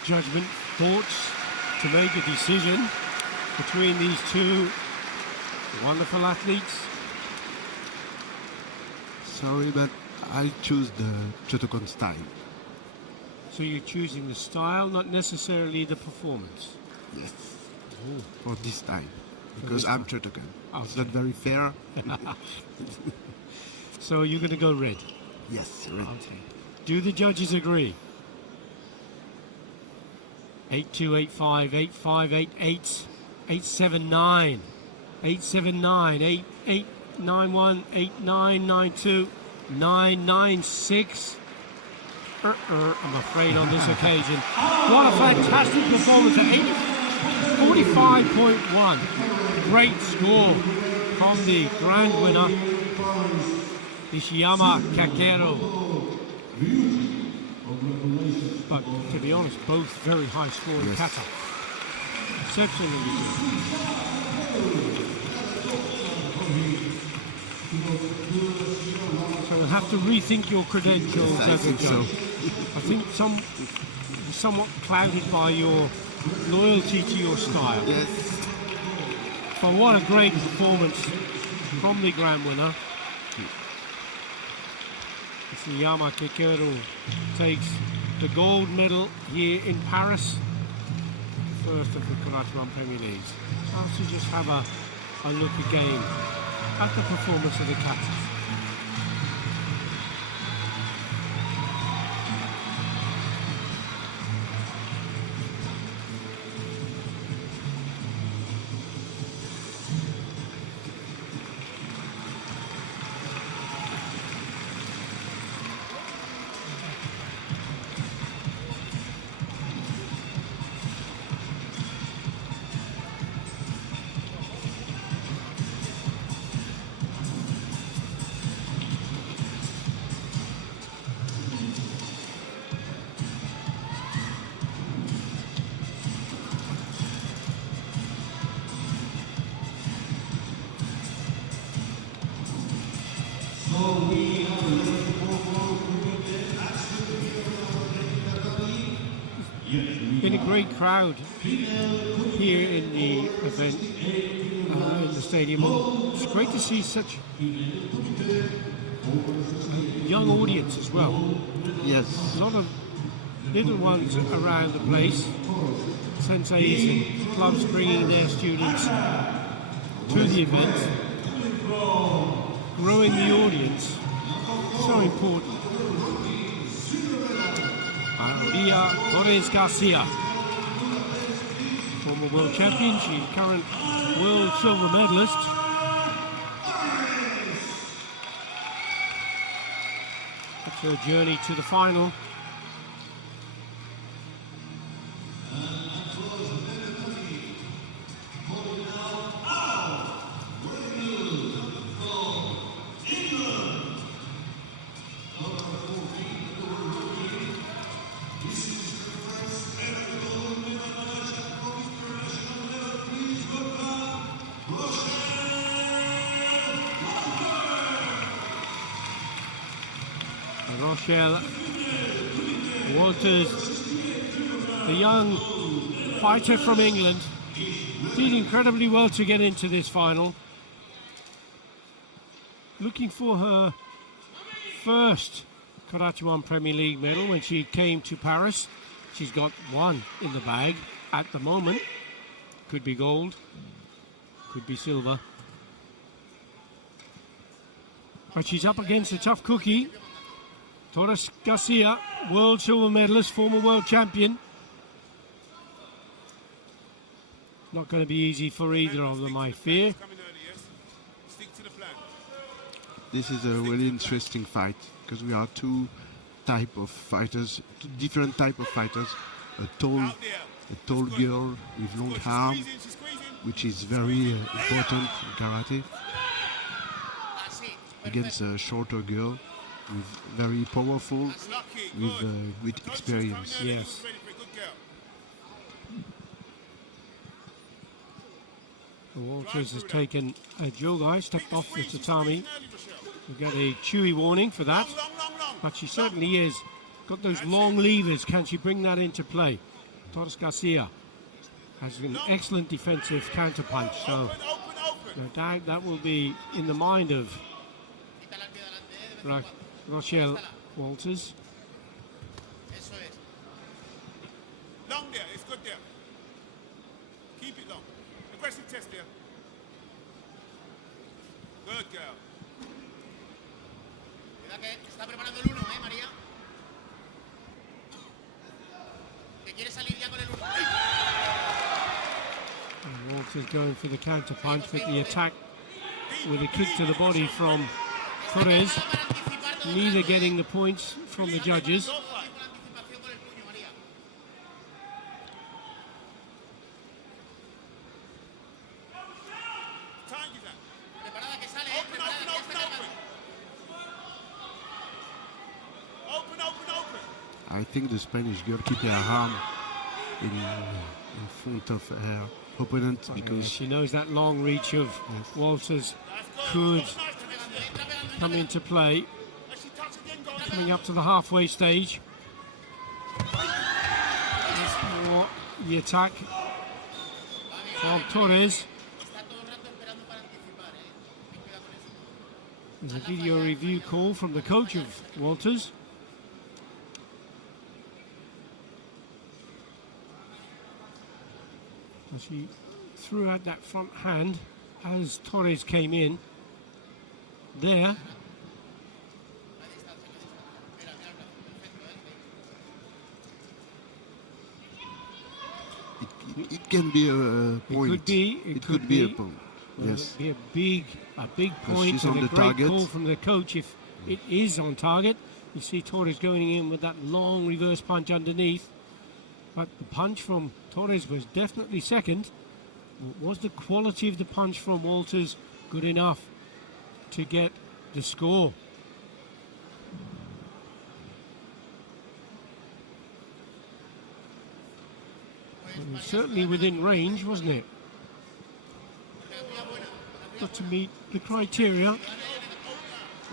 judgment, thoughts to make a decision between these two wonderful athletes? Sorry, but I choose the Chotokan style. So you're choosing the style, not necessarily the performance. Yes. For this time. Because this I'm Chotokan. It's Okay. not very fair. So you're going to go red. Yes, red. Okay. Do the judges agree? 8-2, 8-5, 8-5, 8-8, 8-7-9, 8-7-9, 8-8, 9-1, 8-9, 9-2, 9-9-6. I'm afraid on this occasion. What a fantastic performance at 45.1. Great score from the grand winner, Ishiyama Kakero. But to be honest, both very high scoring kata. Exceptionally good. So you'll have to rethink your credentials I as a think judge. so. I think somewhat clouded by your loyalty to your style. Yes. But what a great performance from the grand winner. Ishiyama Kakero takes the gold medal here in Paris, first of the Karate1 Premier Leagues. I'll just have a look again at the performance of the Kata. Been a great crowd here in the event, in the stadium. It's great to see such young audience as well. Yes. A lot of little ones around the place. Senseis and clubs bringing their students to the event. Growing the audience, so important. Maria Torres Garcia, former world champion, she's current world silver medalist. It's her journey to the final. Rochelle Walters, the young fighter from England, did incredibly well to get into this final. Looking for her first Karate1 Premier League medal when she came to Paris. She's got one in the bag at the moment. Could be gold, could be silver. But she's up against a tough cookie. Torres Garcia, world silver medalist, former world champion. Not going to be easy for either of them, I fear. This is a really interesting fight because we are two type of fighters, two different type of fighters. A tall girl with long hair, which is very important in karate, against a shorter girl with very powerful, with experience. Yes. Walters has taken a jogai, stepped off the tatami. We get a chewy warning for that. but she certainly is. Got those long levers. Can she bring that into play? Torres Garcia has an excellent defensive counter punch, so no doubt that will be in the mind of Rochelle Walters. Eso es. Long there, it's good there. Keep it long. Aggressive test there. Good girl. Cuidado que está preparando el 1, María. Que quiere salir ya con el 1. And Walters going for the counter punch, but the attack with a kick to the body from Torres. Neither getting the points from the judges. I think the Spanish girl keep her arm in front of her opponent because She knows that long reach of Walters could come into play. Coming up to the halfway stage. For the attack from Torres. There's a video review call from the coach of Walters. She threw out that front hand as Torres came in. There. it can be a point. It could be be a point. Well, Yes. it'd be a big point she's and on a the great target. call from the coach if it is on target. You see Torres going in with that long reverse punch underneath. But the punch from Torres was definitely second. Was the quality of the punch from Walters good enough to get the score? It was certainly within range, wasn't it? Got to meet the criteria.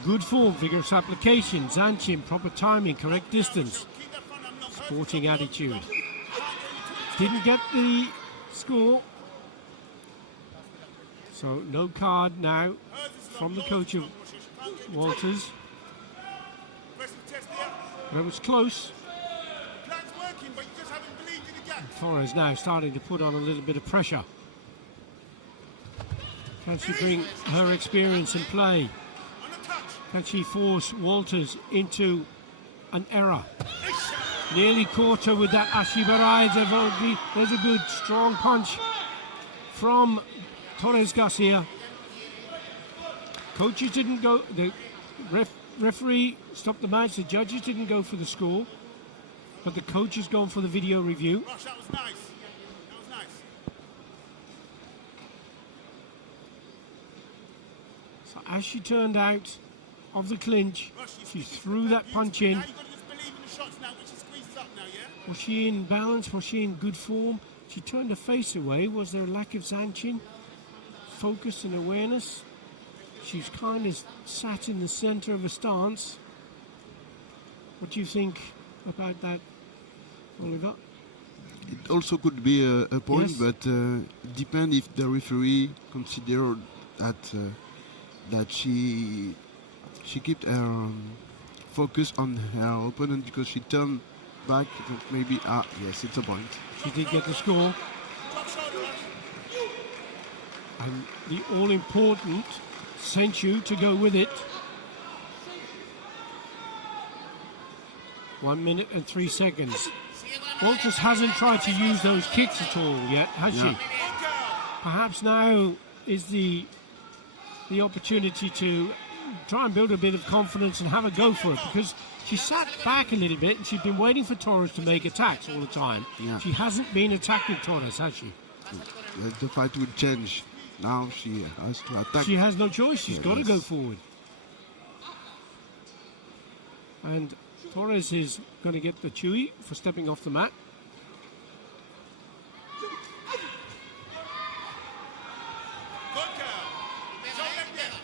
Good form, vigorous application, Zanchin, proper timing, correct distance, sporting attitude. Didn't get the score. So no card now from the coach of Walters. But it was close. Torres now starting to put on a little bit of pressure. Can she bring her experience in play? Can she force Walters into an error? Nearly caught her with that Ashibarai. There's a good strong punch from Torres Garcia. Coaches didn't go, the referee stopped the match, the judges didn't go for the score, but the coach has gone for the video review. Rush, that was nice. That was nice. So as she turned out of the clinch, she threw that punch in. Now you've got to just believe in the shots now, which is squeezed up now, yeah? Was she in balance? Was she in good form? She turned her face away. Was there a lack of Zanchin? Focus and awareness. She's kind of sat in the center of a stance. What do you think about that, Oliver? It also could be a point, Yes. but depend if the referee considered that she kept her focus on her opponent because she turned back. Maybe yes, it's a point. She did get the score. And the all-important Senchu to go with it. 1 minute and 3 seconds. Walters hasn't tried to use those kicks at all yet, has she? Perhaps now is the opportunity to try and build a bit of confidence and have a go for it, because she sat back a little bit and she'd been waiting for Torres to make attacks all the time. Yeah. She hasn't been attacking Torres, has she? The fight will change. Now she has to attack. She has no choice. She's got to go Yes. forward. And Torres is going to get the chewy for stepping off the mat. Good girl. Pega, pega.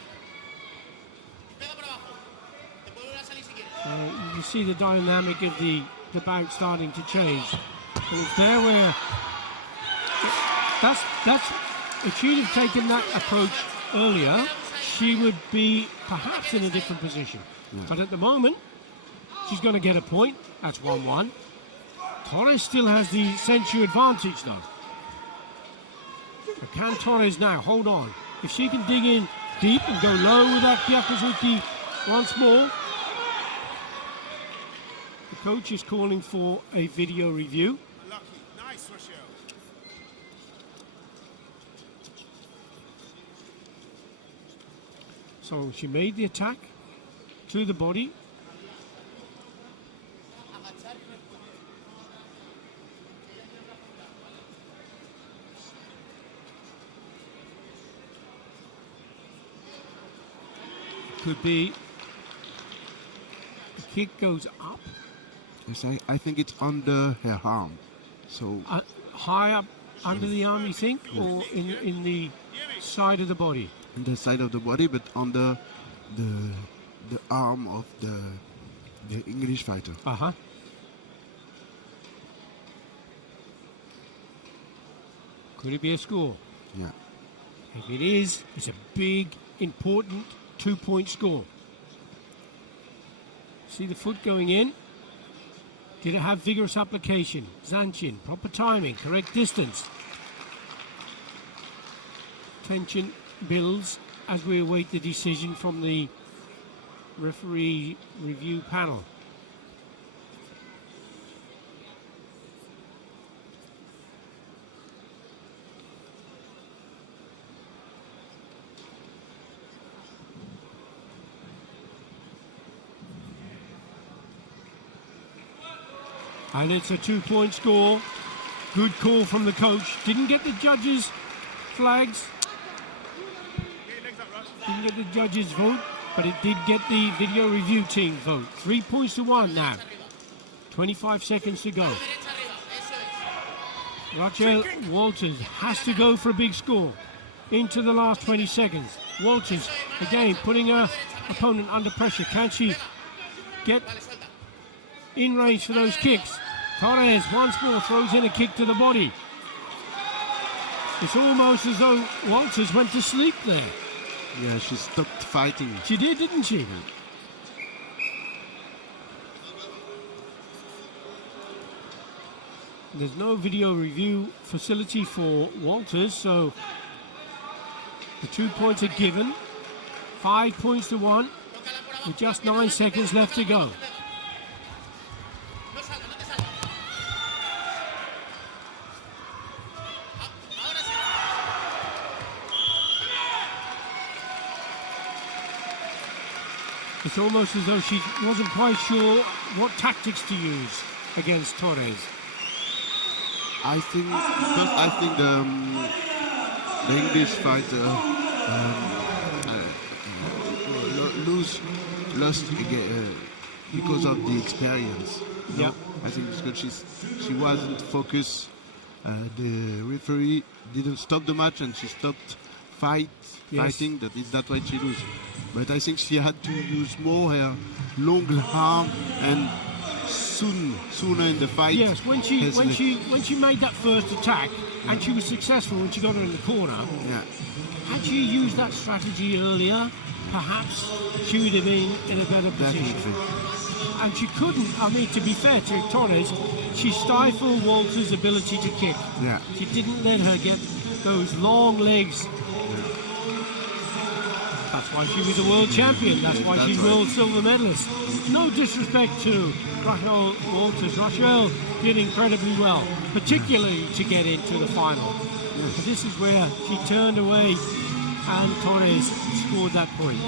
Y pega por abajo. Te puede volver a salir si quieres. can see the dynamic of the bout starting to change. And it's there where that's if she'd have taken that approach earlier, she would be perhaps in a different position. But at the moment, she's going to get a point. That's 1-1. Torres still has the sensu advantage, though. But can Torres now hold on? If she can dig in deep and go low with that Byakuzuki once more. The coach is calling for a video review. Lucky. Nice, Rochelle. So she made the attack to the body. Could be the kick goes up. Yes, I think it's under her arm. So High up under the arm, you think? Or in the side of the body? on the side of the body, but under the arm of the English fighter. Uh-huh. Could it be a score? Yeah. If it is, it's a big, important 2-point score. See the foot going in? Did it have vigorous application? Zanchin, proper timing, correct distance. Tension builds as we await the decision from the referee review panel. And it's a 2-point score. Good call from the coach. Didn't get the judges' flags. Didn't get the judges' vote, but it did get the video review team vote. 3 points to 1 now. 25 seconds to go. Rachel Walters has to go for a big score into the last 20 seconds. Walters, again, putting her opponent under pressure. Can she get in range for those kicks? Torres once more throws in a kick to the body. It's almost as though Walters went to sleep there. Yeah, she stopped fighting. She did, didn't she? There's no video review facility for Walters, so the 2 points are given. 5 points to 1 with just 9 seconds left to go. It's almost as though she wasn't quite sure what tactics to use against Torres. I think the English fighter lost because of the experience. No? Yeah. I think because she wasn't focused. The referee didn't stop the match and she stopped fighting. That's why she lose. But I think she had to use more her long arm and sooner in the fight. Yes, when she made that first attack and she was successful when she got her in the corner. Yeah. Had she used that strategy earlier, perhaps she would have been in a better position. Definitely. And she couldn't. I mean, to be fair to Torres, she stifled Walter's ability to kick. Yeah. She didn't let her get those long legs. That's why she was a world champion. That's why she's world silver medalist. No disrespect to Rachel Walters. Rachel did incredibly well, particularly to get into the final. But this is where she turned away and Torres scored that point.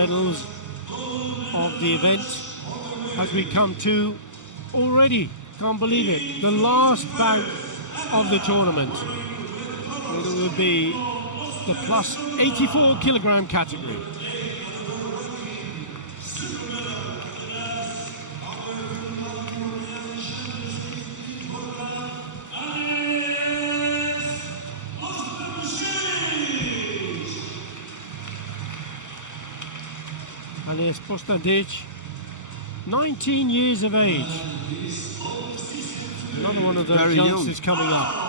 medals of the event as we come to already, can't believe it, the last bout of the tournament. It will be the plus 84 kilogram category. Ales Postandic, 19 years of age. Another one of those Very young. youngsters coming up.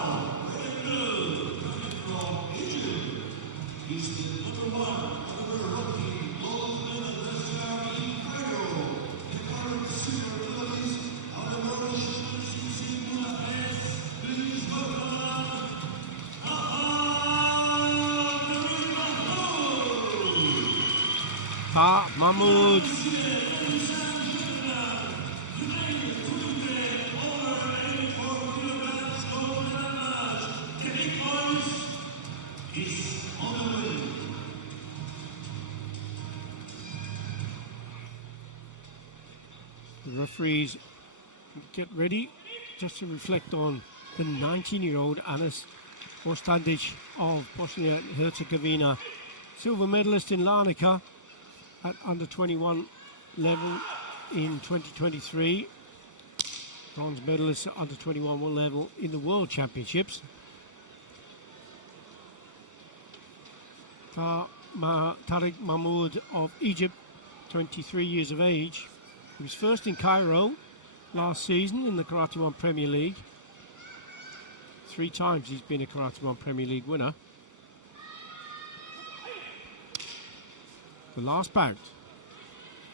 Mahmoud. The referees get ready just to reflect on the 19-year-old Anas Postandic of Bosnia and Herzegovina, silver medalist in Larnaca at under 21 level in 2023, bronze medalist at under 21 level in the World Championships. Tariq Mahmoud of Egypt, 23 years of age. He was first in Cairo last season in the Karate1 Premier League. 3 times he's been a Karate1 Premier League winner. The last bout.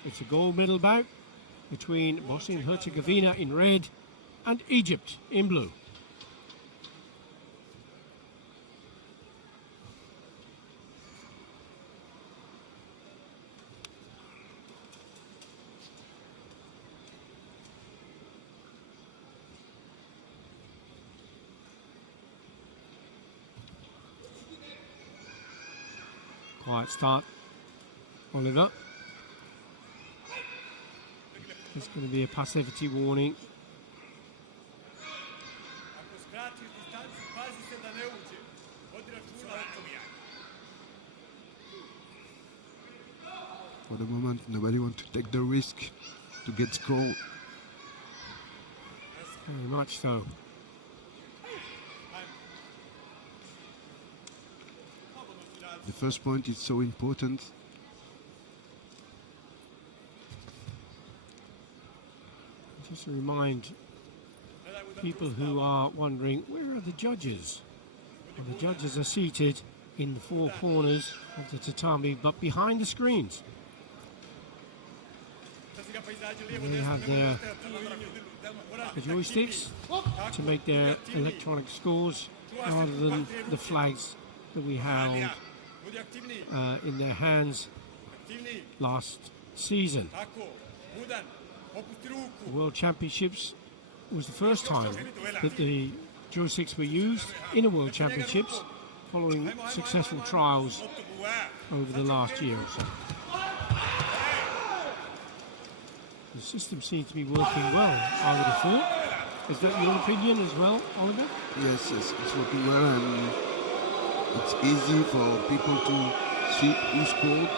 It's a gold medal bout between Bosnia and Herzegovina in red and Egypt in blue. Quiet start. Oliver. There's going to be a passivity warning. Ako skratiš distancu, pazi se da ne uđe. Vodi računa o tome. For the moment, nobody wants to take the risk to get scored. Very much so. The first point is so important. Just to remind people who are wondering, where are the judges? Well, the judges are seated in the 4 corners of the tatami, but behind the screens. And they have their joysticks to make their electronic scores rather than the flags that we held in their hands last season. The World Championships was the first time that the joysticks were used in a World Championships following successful trials over the last year or so. The system seems to be working well, I would have thought. Is that your opinion as well, Oliver? Yes, it's working well, and it's easy for people to see who scored.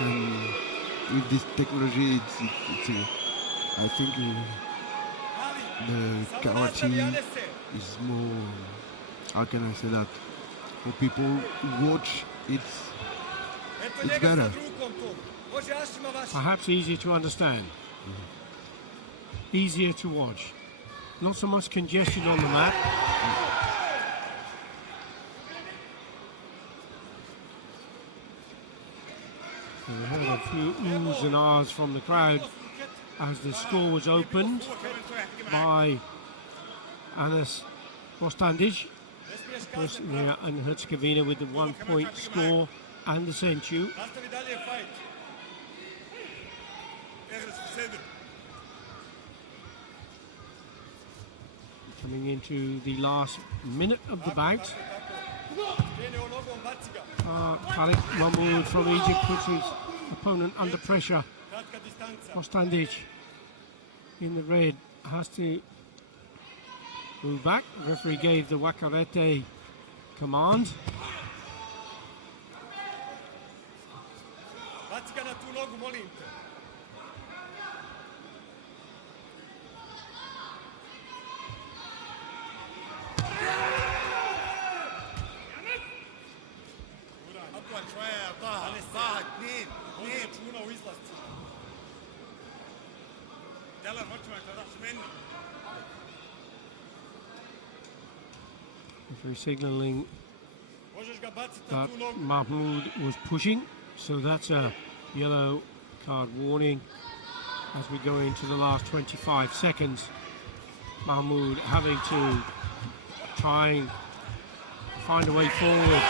And with this technology, I think the karate is more, how can I say that? For people who watch, it's better. Perhaps easier to understand. Easier to watch. Not so much congestion on the mat. So we heard a few oohs and ahs from the crowd as the score was opened by Anas Postandic, Bosnia and Herzegovina, with the 1-point score and the senchu. Coming into the last minute of the bout. Tariq Mahmoud from Egypt puts his opponent under pressure. Kratka distanza. Bostandic in the red has to move back. The referee gave the Wakarete command. Backa na tu nogu, molim te. اطول شويه يا طه. طه اثنين Ovdje računa u izlasci. يلا الماتش ما يتضحش منه. Referee signaling Možeš ga baciti na that tu nogu. Mahmoud was pushing, so that's a yellow card warning as we go into the last 25 seconds. Mahmoud having to try and find a way forward.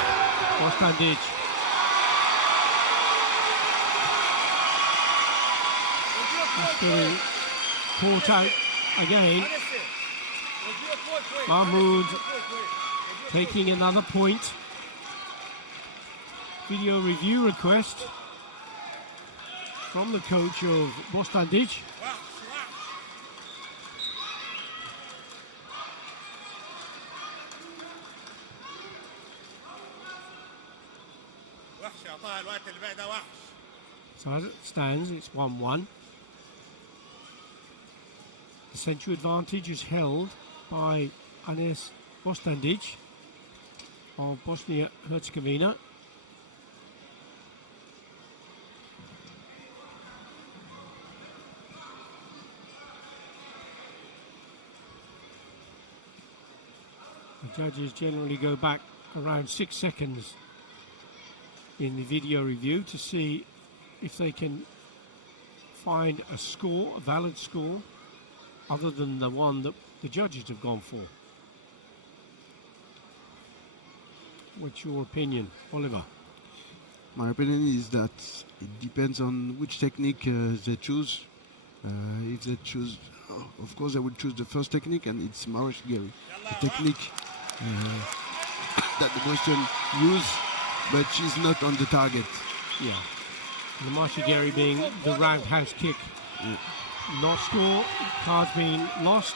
Bostandic just getting caught out again. Anese, odbio tvoj poen. Mahmoud Anese, tvoj poen. Odbio tvoj. taking another point. Video review request from the coach of Bostandic. وحش يا طه الوقت اللي باقي ده وحش. So as it stands, it's 1-1. The century advantage is held by Anes Bostandic of Bosnia-Herzegovina. The judges generally go back around 6 seconds in the video review to see if they can find a score, a valid score, other than the one that the judges have gone for. What's your opinion, Oliver? My opinion is that it depends on which technique they choose. If they choose, of course, I would choose the first technique, and it's Marashigiri, the technique that the Boston use, but she's not on the target. Yeah. The Mashigeri being the roundhouse kick. Yeah. Not score, cards being lost,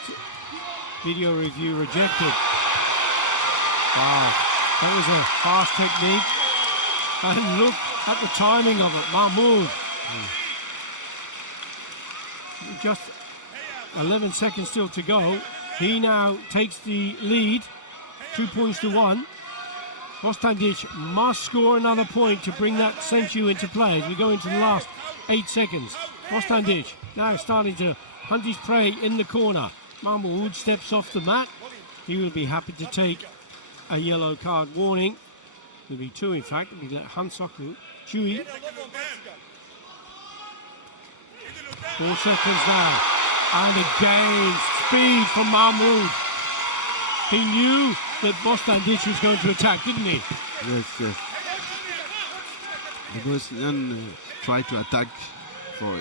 video review rejected. Wow, that was a fast technique. And look at the timing of it, Mahmoud. Just 11 seconds still to go. He now takes the lead, 2 points to 1. Bostandic must score another point to bring that Senchu into play as we go into the last 8 seconds. Bostandic now starting to hunt his prey in the corner. Mahmoud steps off the mat. He will be happy to take a yellow card warning. There'll be 2 in fact. We let Hansoku Chui. 4 seconds now. And again, speed from Mahmoud. He knew that Bostandic was going to attack, didn't he? Yes, yes. The Bosnian tried to attack for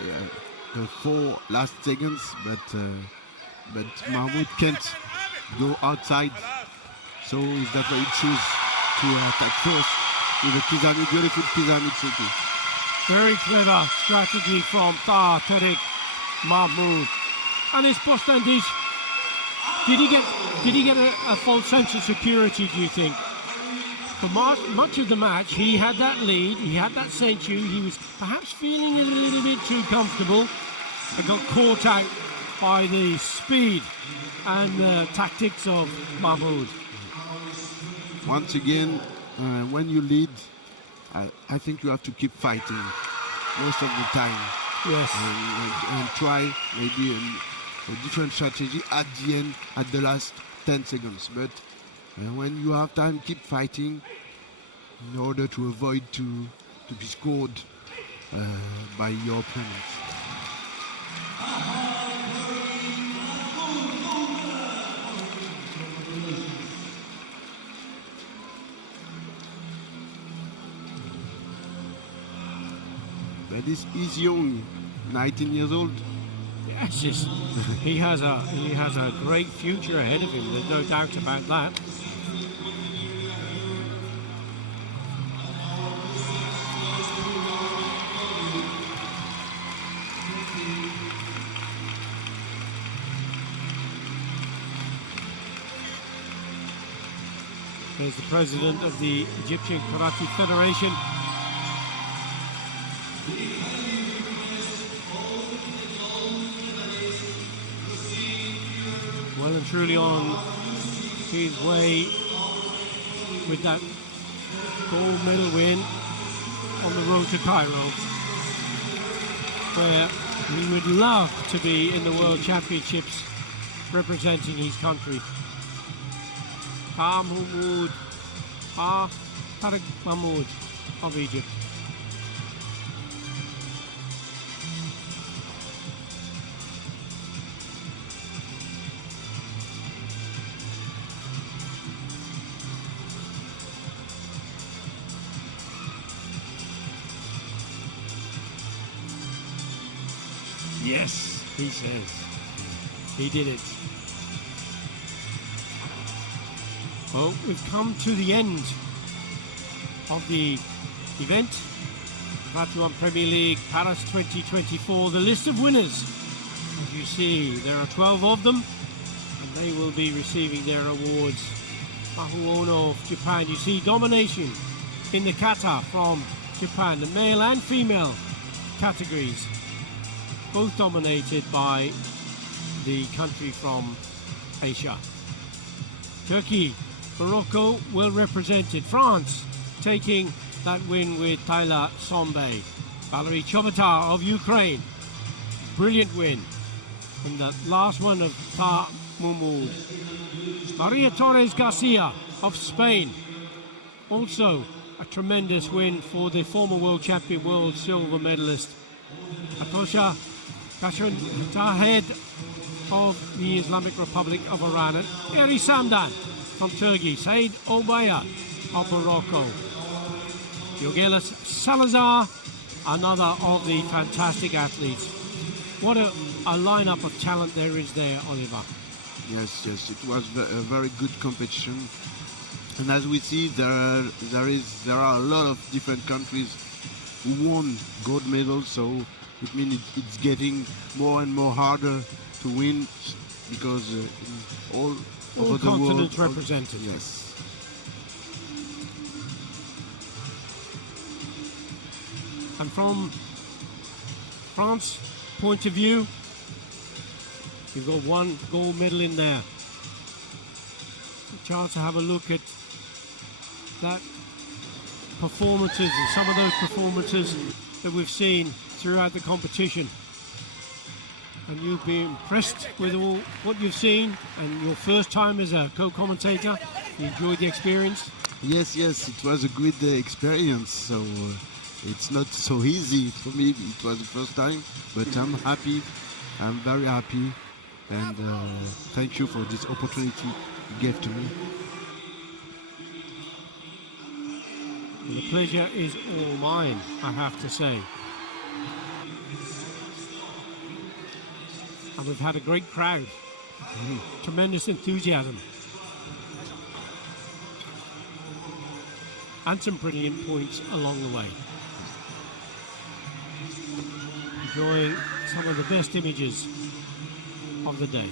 the 4 last seconds, but Mahmoud can't go outside, so that's why he choose to attack first with a Kizami, beautiful Kizami Tsuki. Very clever strategy from Taha Tariq Mahmoud. And it's Bostandic. Did he get a false sense of security, do you think? For much of the match, he had that lead, he had that century, he was perhaps feeling a little bit too comfortable and got caught out by the speed and the tactics of Mahmoud. Once again, when you lead, I think you have to keep fighting most of the time. Yes. And try maybe a different strategy at the end, at the last 10 seconds. But when you have time, keep fighting in order to avoid to be scored by your opponents. But he's young, 19 years old. Yes, he has a great future ahead of him. There's no doubt about that. There's the president of the Egyptian Karate Federation. Well and truly on his way with that gold medal win on the road to Cairo, where he would love to be in the World Championships representing his country. Tariq Mahmoud of Egypt. Yes, he says. He did it. Well, we've come to the end of the event. Karate1 Premier League Paris 2024. The list of winners. As you see, there are 12 of them, and they will be receiving their awards. Mahu Ono of Japan. You see domination in the Kata from Japan, the male and female categories, both dominated by the country from Asia. Turkey, Morocco well represented. France taking that win with Tayla Sombe. Valerie Chobota of Ukraine, brilliant win in the last one of Ta Mumud. Maria Torres Garcia of Spain, also a tremendous win for the former world champion, world silver medalist Atosha Kashun Tahed of the Islamic Republic of Iran, and Eri Samdan from Turkey, Said Obaya of Morocco, Yogelis Salazar, another of the fantastic athletes. What a lineup of talent there is there, Oliver. Yes, it was a very good competition, and as we see, there are a lot of different countries who won gold medals, so it means it's getting more and more harder to win, because all over the world, continents represented. Yes. And from France's point of view, you've got one gold medal in there. A chance to have a look at that performances, and some of those performances that we've seen throughout the competition. And you've been impressed with all what you've seen, and your first time as a co-commentator, you enjoyed the experience? Yes, it was a good experience. So it's not so easy for me. It was the first time, but I'm happy. I'm very happy, and thank you for this opportunity you gave to me. The pleasure is all mine, I have to say. And we've had a great crowd. Tremendous enthusiasm. And some brilliant points along the way. Enjoying some of the best images of the day.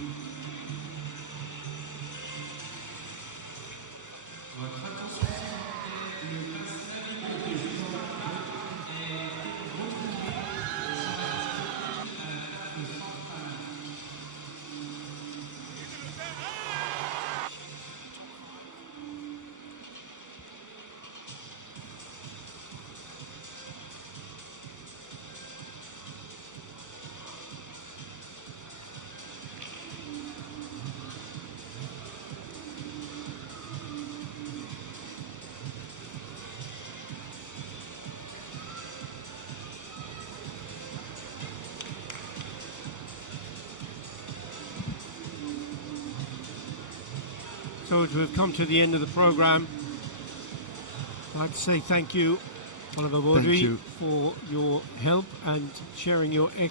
So as we've come to the end of the program, I'd like to say thank you, Oliver Baudry, you. for your help and sharing your